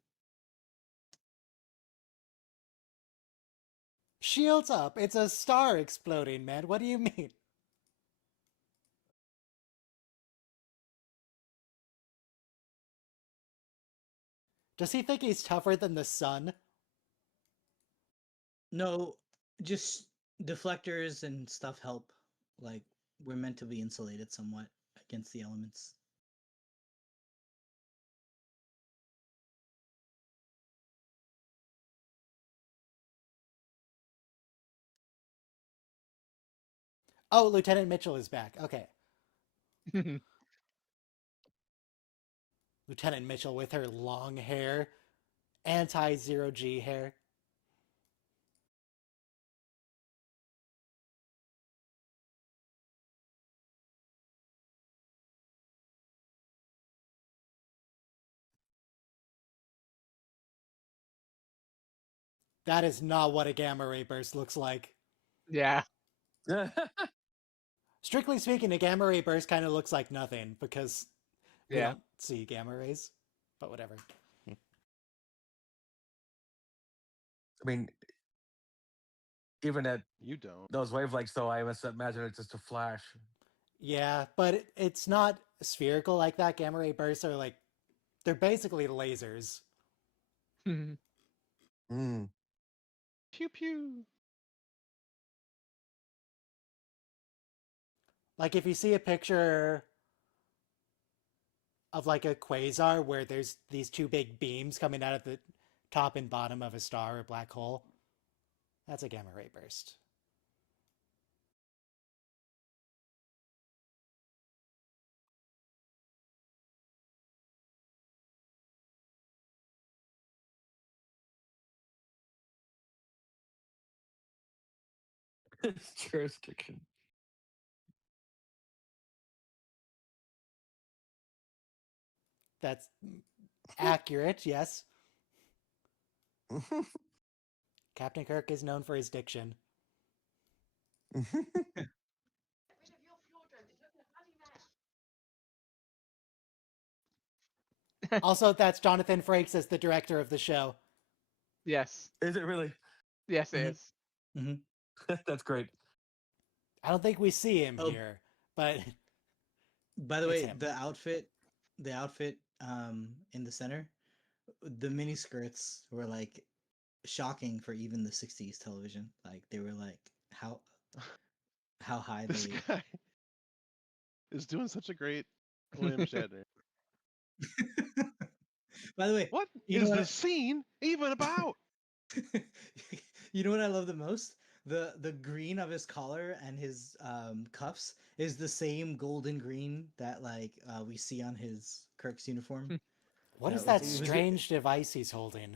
Shields up. It's a star exploding, man. What do you mean? Does he think he's tougher than the sun? No, just deflectors and stuff help. Like, we're meant to be insulated somewhat against the elements. Oh, Lieutenant Mitchell is back. Okay. Lieutenant Mitchell with her long hair, anti-zero G hair. That is not what a gamma ray burst looks like. Yeah. Strictly speaking, a gamma ray burst kind of looks like nothing because we Yeah. don't see gamma rays. But whatever. I mean, even at You don't. those wavelengths, though, I must imagine it's just a flash. Yeah, but it's not spherical like that. Gamma ray bursts are like, they're basically lasers. Hmm. Mm. Pew pew. Like if you see a picture of like a quasar where there's these two big beams coming out of the top and bottom of a star or black hole, that's a gamma ray burst. Jurisdiction. That's accurate, yes. Captain Kirk is known for his diction. Also, that's Jonathan Frakes as the director of the show. Yes. Is it really? Yes, it is. That's great. I don't think we see him Oh. here, but By the It's way, him. the outfit in the center, the mini skirts were like shocking for even the 60s television. Like they were like how high This they guy is doing such a great William Shatner. By the way, What you know is what this scene even about? you know what I love the most? The green of his collar and his cuffs is the same golden green that like we see on his Kirk's uniform. what is It that was- strange device he's holding?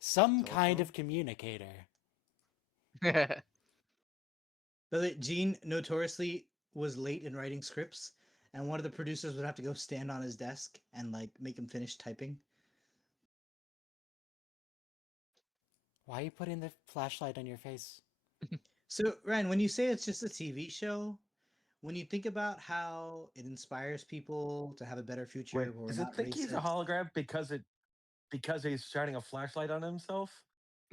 Some kind Telephone? of communicator. By the way, Gene notoriously was late in writing scripts, and one of the producers would have to go stand on his desk and like make him finish typing. Why are you putting the flashlight on your face? So, Ryan, when you say it's just a TV show, when you think about how it inspires people to have a better future, Wait, where we're does it not think he's a racist, hologram because he's shining a flashlight on himself?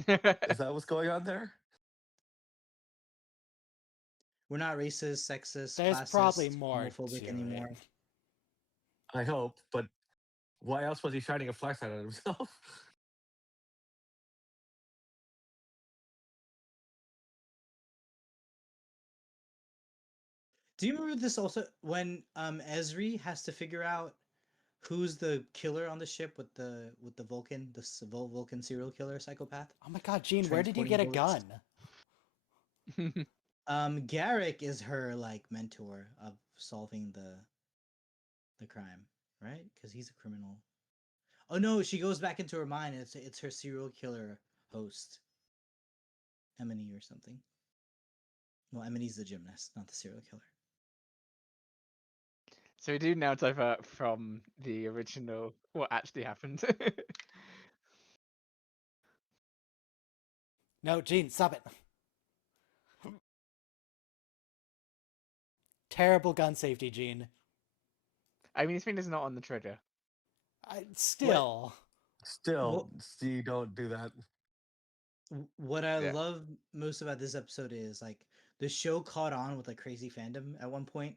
Is that what's going on there? we're not racist, sexist, There's classist, probably more homophobic to anymore. it. I hope, but why else was he shining a flashlight on himself? Do you remember this also when Ezri has to figure out who's the killer on the ship with the Vulcan, Vulcan serial killer psychopath? Oh my god, Gene, where did you Transporting get a bullets. gun? Garrick is her like mentor of solving the crime, right? Because he's a criminal. Oh no, she goes back into her mind. And it's her serial killer host, Emily or something. Well, Emily's the gymnast, not the serial killer. So we do now divert from the original, what actually happened. No, Gene, stop it. Terrible gun safety, Gene. I mean, his finger's not on the trigger. Still. Still, you don't do that. What I Yeah. love most about this episode is like the show caught on with like crazy fandom at one point.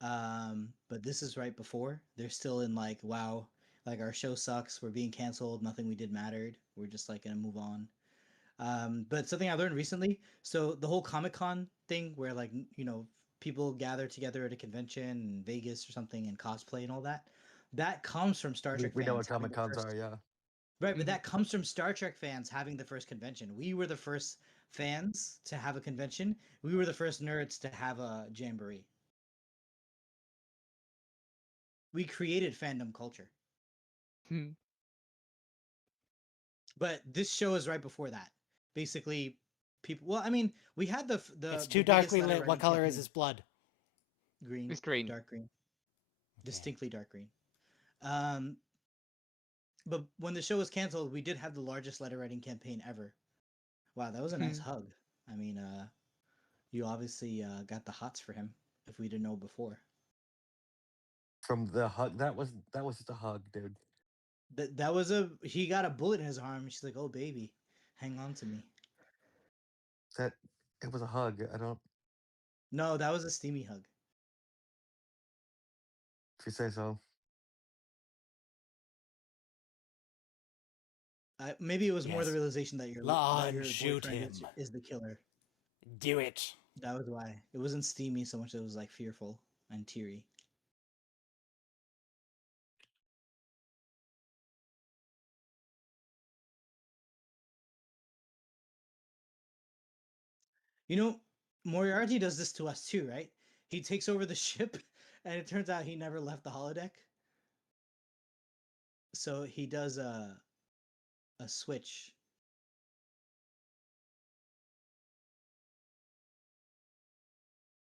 But this is right before they're still in like, wow, like our show sucks, we're being canceled, nothing we did mattered, we're just like gonna move on. But something I learned recently, so the whole Comic-Con thing where like people gather together at a convention in Vegas or something and cosplay and all that, that comes from Star Trek We know what fans having Comic the Cons first- are, yeah. Right, but Mhm. that comes from Star Trek fans having the first convention. We were the first fans to have a convention. We were the first nerds to have a jamboree. We created fandom culture. Hmm. But this show is right before that. Basically, people. Well, I mean, we had the. It's the too biggest darkly letter lit. What writing color is campaign- his blood? Green. It's green. Dark green. Okay. Distinctly dark green. But when the show was canceled, we did have the largest letter writing campaign ever. Wow, that was a nice hug. I mean, you obviously got the hots for him. If we didn't know before, From the hug, that was just a hug, dude. that was he got a bullet in his arm. She's like, "Oh baby, hang on to me." That it was a hug. I don't. No, that was a steamy hug. If you say so. Maybe it was more the Yes. realization that Lon, your shoot boyfriend him. is the killer. Do it. That was why it wasn't steamy so much. It was like fearful and teary. You know, Moriarty does this to us too, right? He takes over the ship, and it turns out he never left the holodeck. So he does a switch.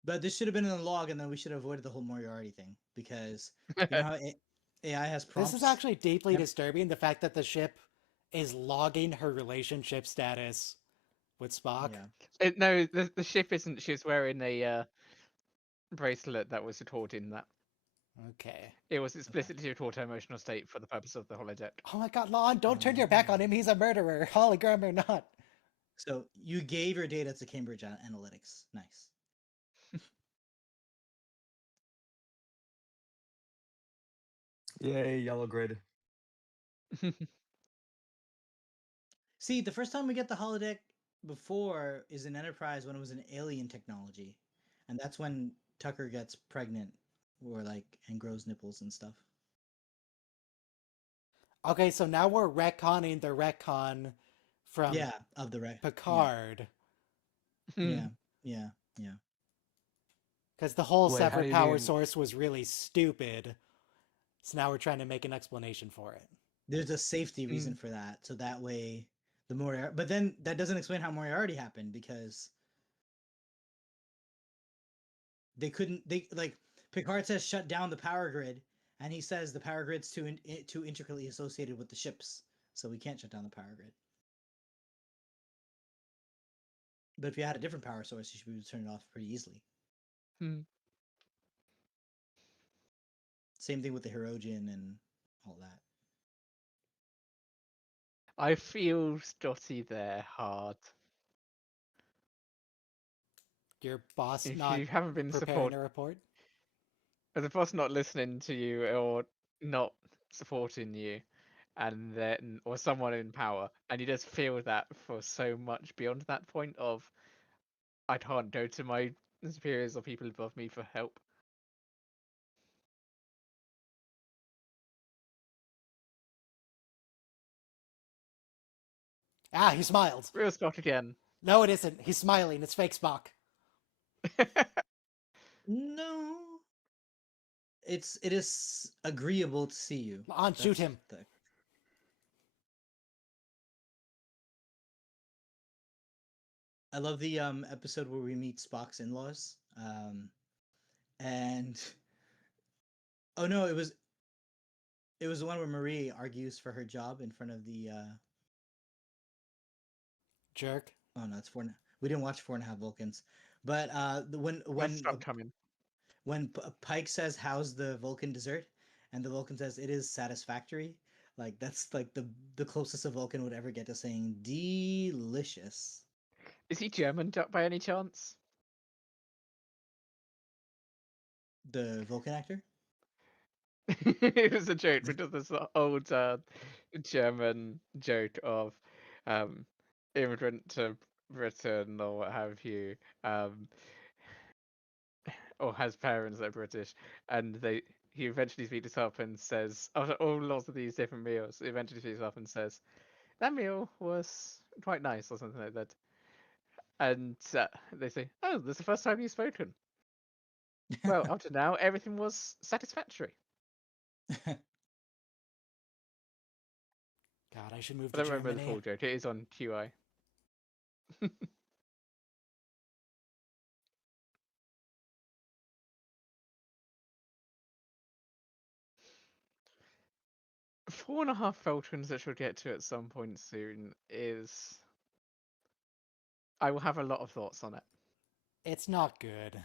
But this should have been in the log, and then we should have avoided the whole Moriarty thing because you know how AI has prompts. This is actually deeply Yep. disturbing. The fact that the ship is logging her relationship status with Spock. Yeah. No, the ship isn't. She was wearing a bracelet that was recording that. Okay. It was explicitly to record her emotional state for the purpose of the holodeck. Oh my god, Lon, don't turn your back on him. He's a murderer, hologram or not. So you gave your data to Cambridge Analytics. Nice. Yay, yellow grid. See, the first time we get the holodeck before is in Enterprise when it was an alien technology, and that's when Tucker gets pregnant, or like and grows nipples and stuff. Okay, so now we're retconning the retcon from Yeah, of the right. Picard. Yeah, yeah. Because the whole Wait, how do separate you power mean- source was really stupid. So now we're trying to make an explanation for it. There's a safety reason for that, so that way the Moriarty. But then that doesn't explain how Moriarty happened because they couldn't. They like Picard says shut down the power grid, and he says the power grid's too intricately associated with the ships, so we can't shut down the power grid. But if you had a different power source, you should be able to turn it off pretty easily. Same thing with the Hirogen and all that. I feel Stotty there hard. Your boss If not you haven't been preparing a report? the boss not listening to you or not supporting you, and then or someone in power, and you just feel that for so much beyond that point of I can't go to my superiors or people above me for help. Ah, he smiled. Real Scott again. No, it isn't. He's smiling. It's fake Spock. No, it is agreeable to see you. On, shoot him. I love the episode where we meet Spock's in-laws. And oh no, it was the one where Marie argues for her job in front of the Jerk. oh no, it's four. We didn't watch 4.5 Vulcans, but Coming. when Pike says, "How's the Vulcan dessert?" and the Vulcan says, "It is satisfactory." Like that's like the closest a Vulcan would ever get to saying delicious. Is he German by any chance? The Vulcan actor? It was a joke because this old German joke of immigrant to Britain or what have you, or has parents that are British, and he eventually speaks up and says, after all lots of these different meals, he eventually speaks up and says, that meal was quite nice or something like that. And they say, oh, this is the first time you've spoken. Well, up to now, everything was satisfactory. God, I should move I to don't remember the Germany. full joke. It is on QI. Four and a half Falcons that we'll get to at some point soon is. I will have a lot of thoughts on it. It's not good.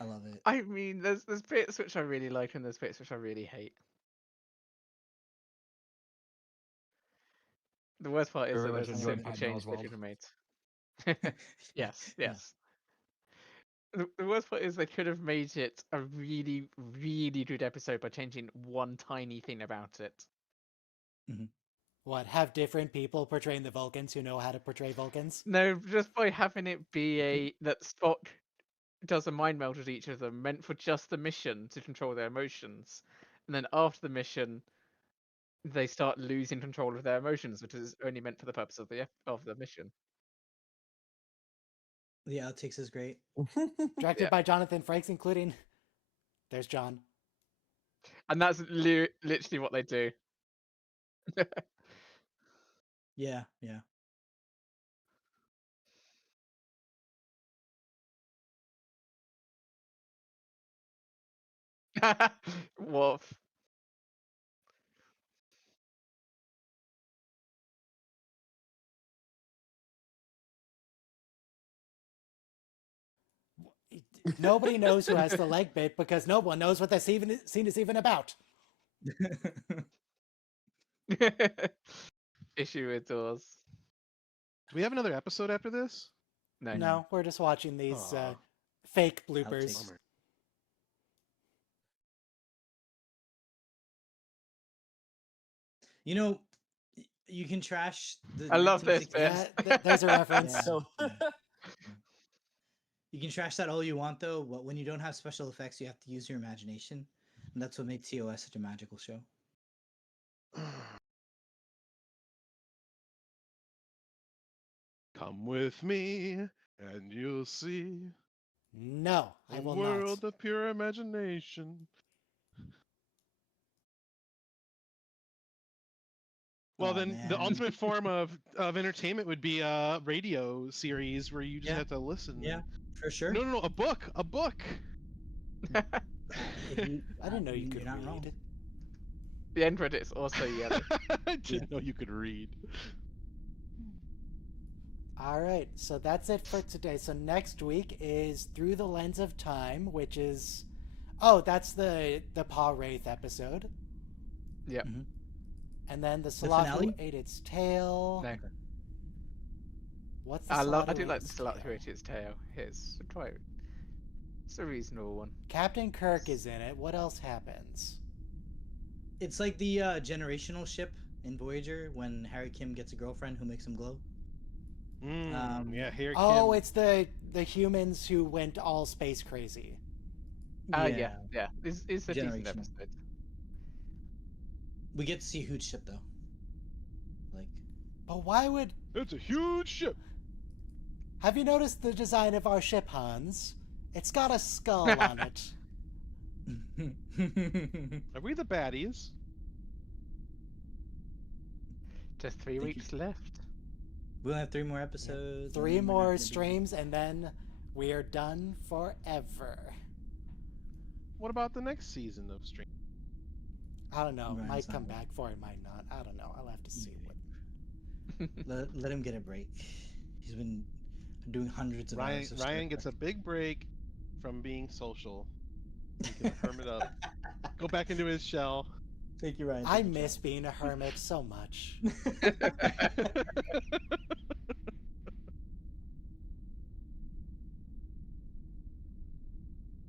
I love it. I mean, there's bits which I really like and there's bits which I really hate. The worst part is Very that much there's a enjoyed simple Patton change they Oswalt. could have made. Yes. The worst part is they could have made it a really, really good episode by changing one tiny thing about it. Mm-hmm. What, have different people portraying the Vulcans who know how to portray Vulcans? No, just by having it be that Spock does a mind meld with each of them, meant for just the mission to control their emotions, and then after the mission, they start losing control of their emotions, which is only meant for the purpose of the mission. The outtakes is great. Directed Yeah. by Jonathan Frakes, including... There's John. And that's literally what they do. Yeah, yeah. Wolf. Nobody knows who has the leg bit because no one knows what the scene is even about. Issue with doors. Do we have another episode after this? No. No, we're just watching these Aw. fake bloopers. Outtakes. Bummer. You know, you can trash the. I love this 1960s. bit. There's a reference. Yeah. So You can trash that all you want, though. But when you don't have special effects, you have to use your imagination, and that's what made TOS such a magical show. Come with me, and you'll see No, I a will world not. of pure imagination. Well, Aw, then the man. ultimate form of entertainment would be a radio series where you just Yeah. have to listen. Yeah, for sure. No, a book. A book. If you- I didn't know you you're could not wrong. read. The end credits also yellow. I didn't know you could read. All right, so that's it for today. So next week is Through the Lens of Time, which is... Oh, that's the Paul Wraith episode. Yep. Mhm. And then the finale? Salat Who Ate Its Tail. No. What's the I Salat do Who like Ate the Its Salat Tail? who ate its tail. It's a reasonable one. Captain Kirk is in it. What else happens? It's like the generational ship in Voyager when Harry Kim gets a girlfriend who makes him glow. Yeah, here. Oh, it's the humans who went all space crazy. Yeah. It's a decent Generational. episode. We get to see a huge ship though. Like, But why would... It's a huge ship. Have you noticed the design of our ship, Hans? It's got a skull on it. Are we the baddies? Just 3 Thank you. weeks left. we'll have 3 more episodes. and 3 then we're not more gonna be- streams, and then we are done forever. What about the next season of Stream? I don't know. Right, Might it's not come good. back for it, might not. I don't know. I'll have to see what. Let him get a break. He's been doing hundreds of Ryan hours of Ryan script gets a work. big break from being social. He can hermit up. Go back into his shell. Thank you, Ryan. I Thank you, miss being a hermit so much. Ryan.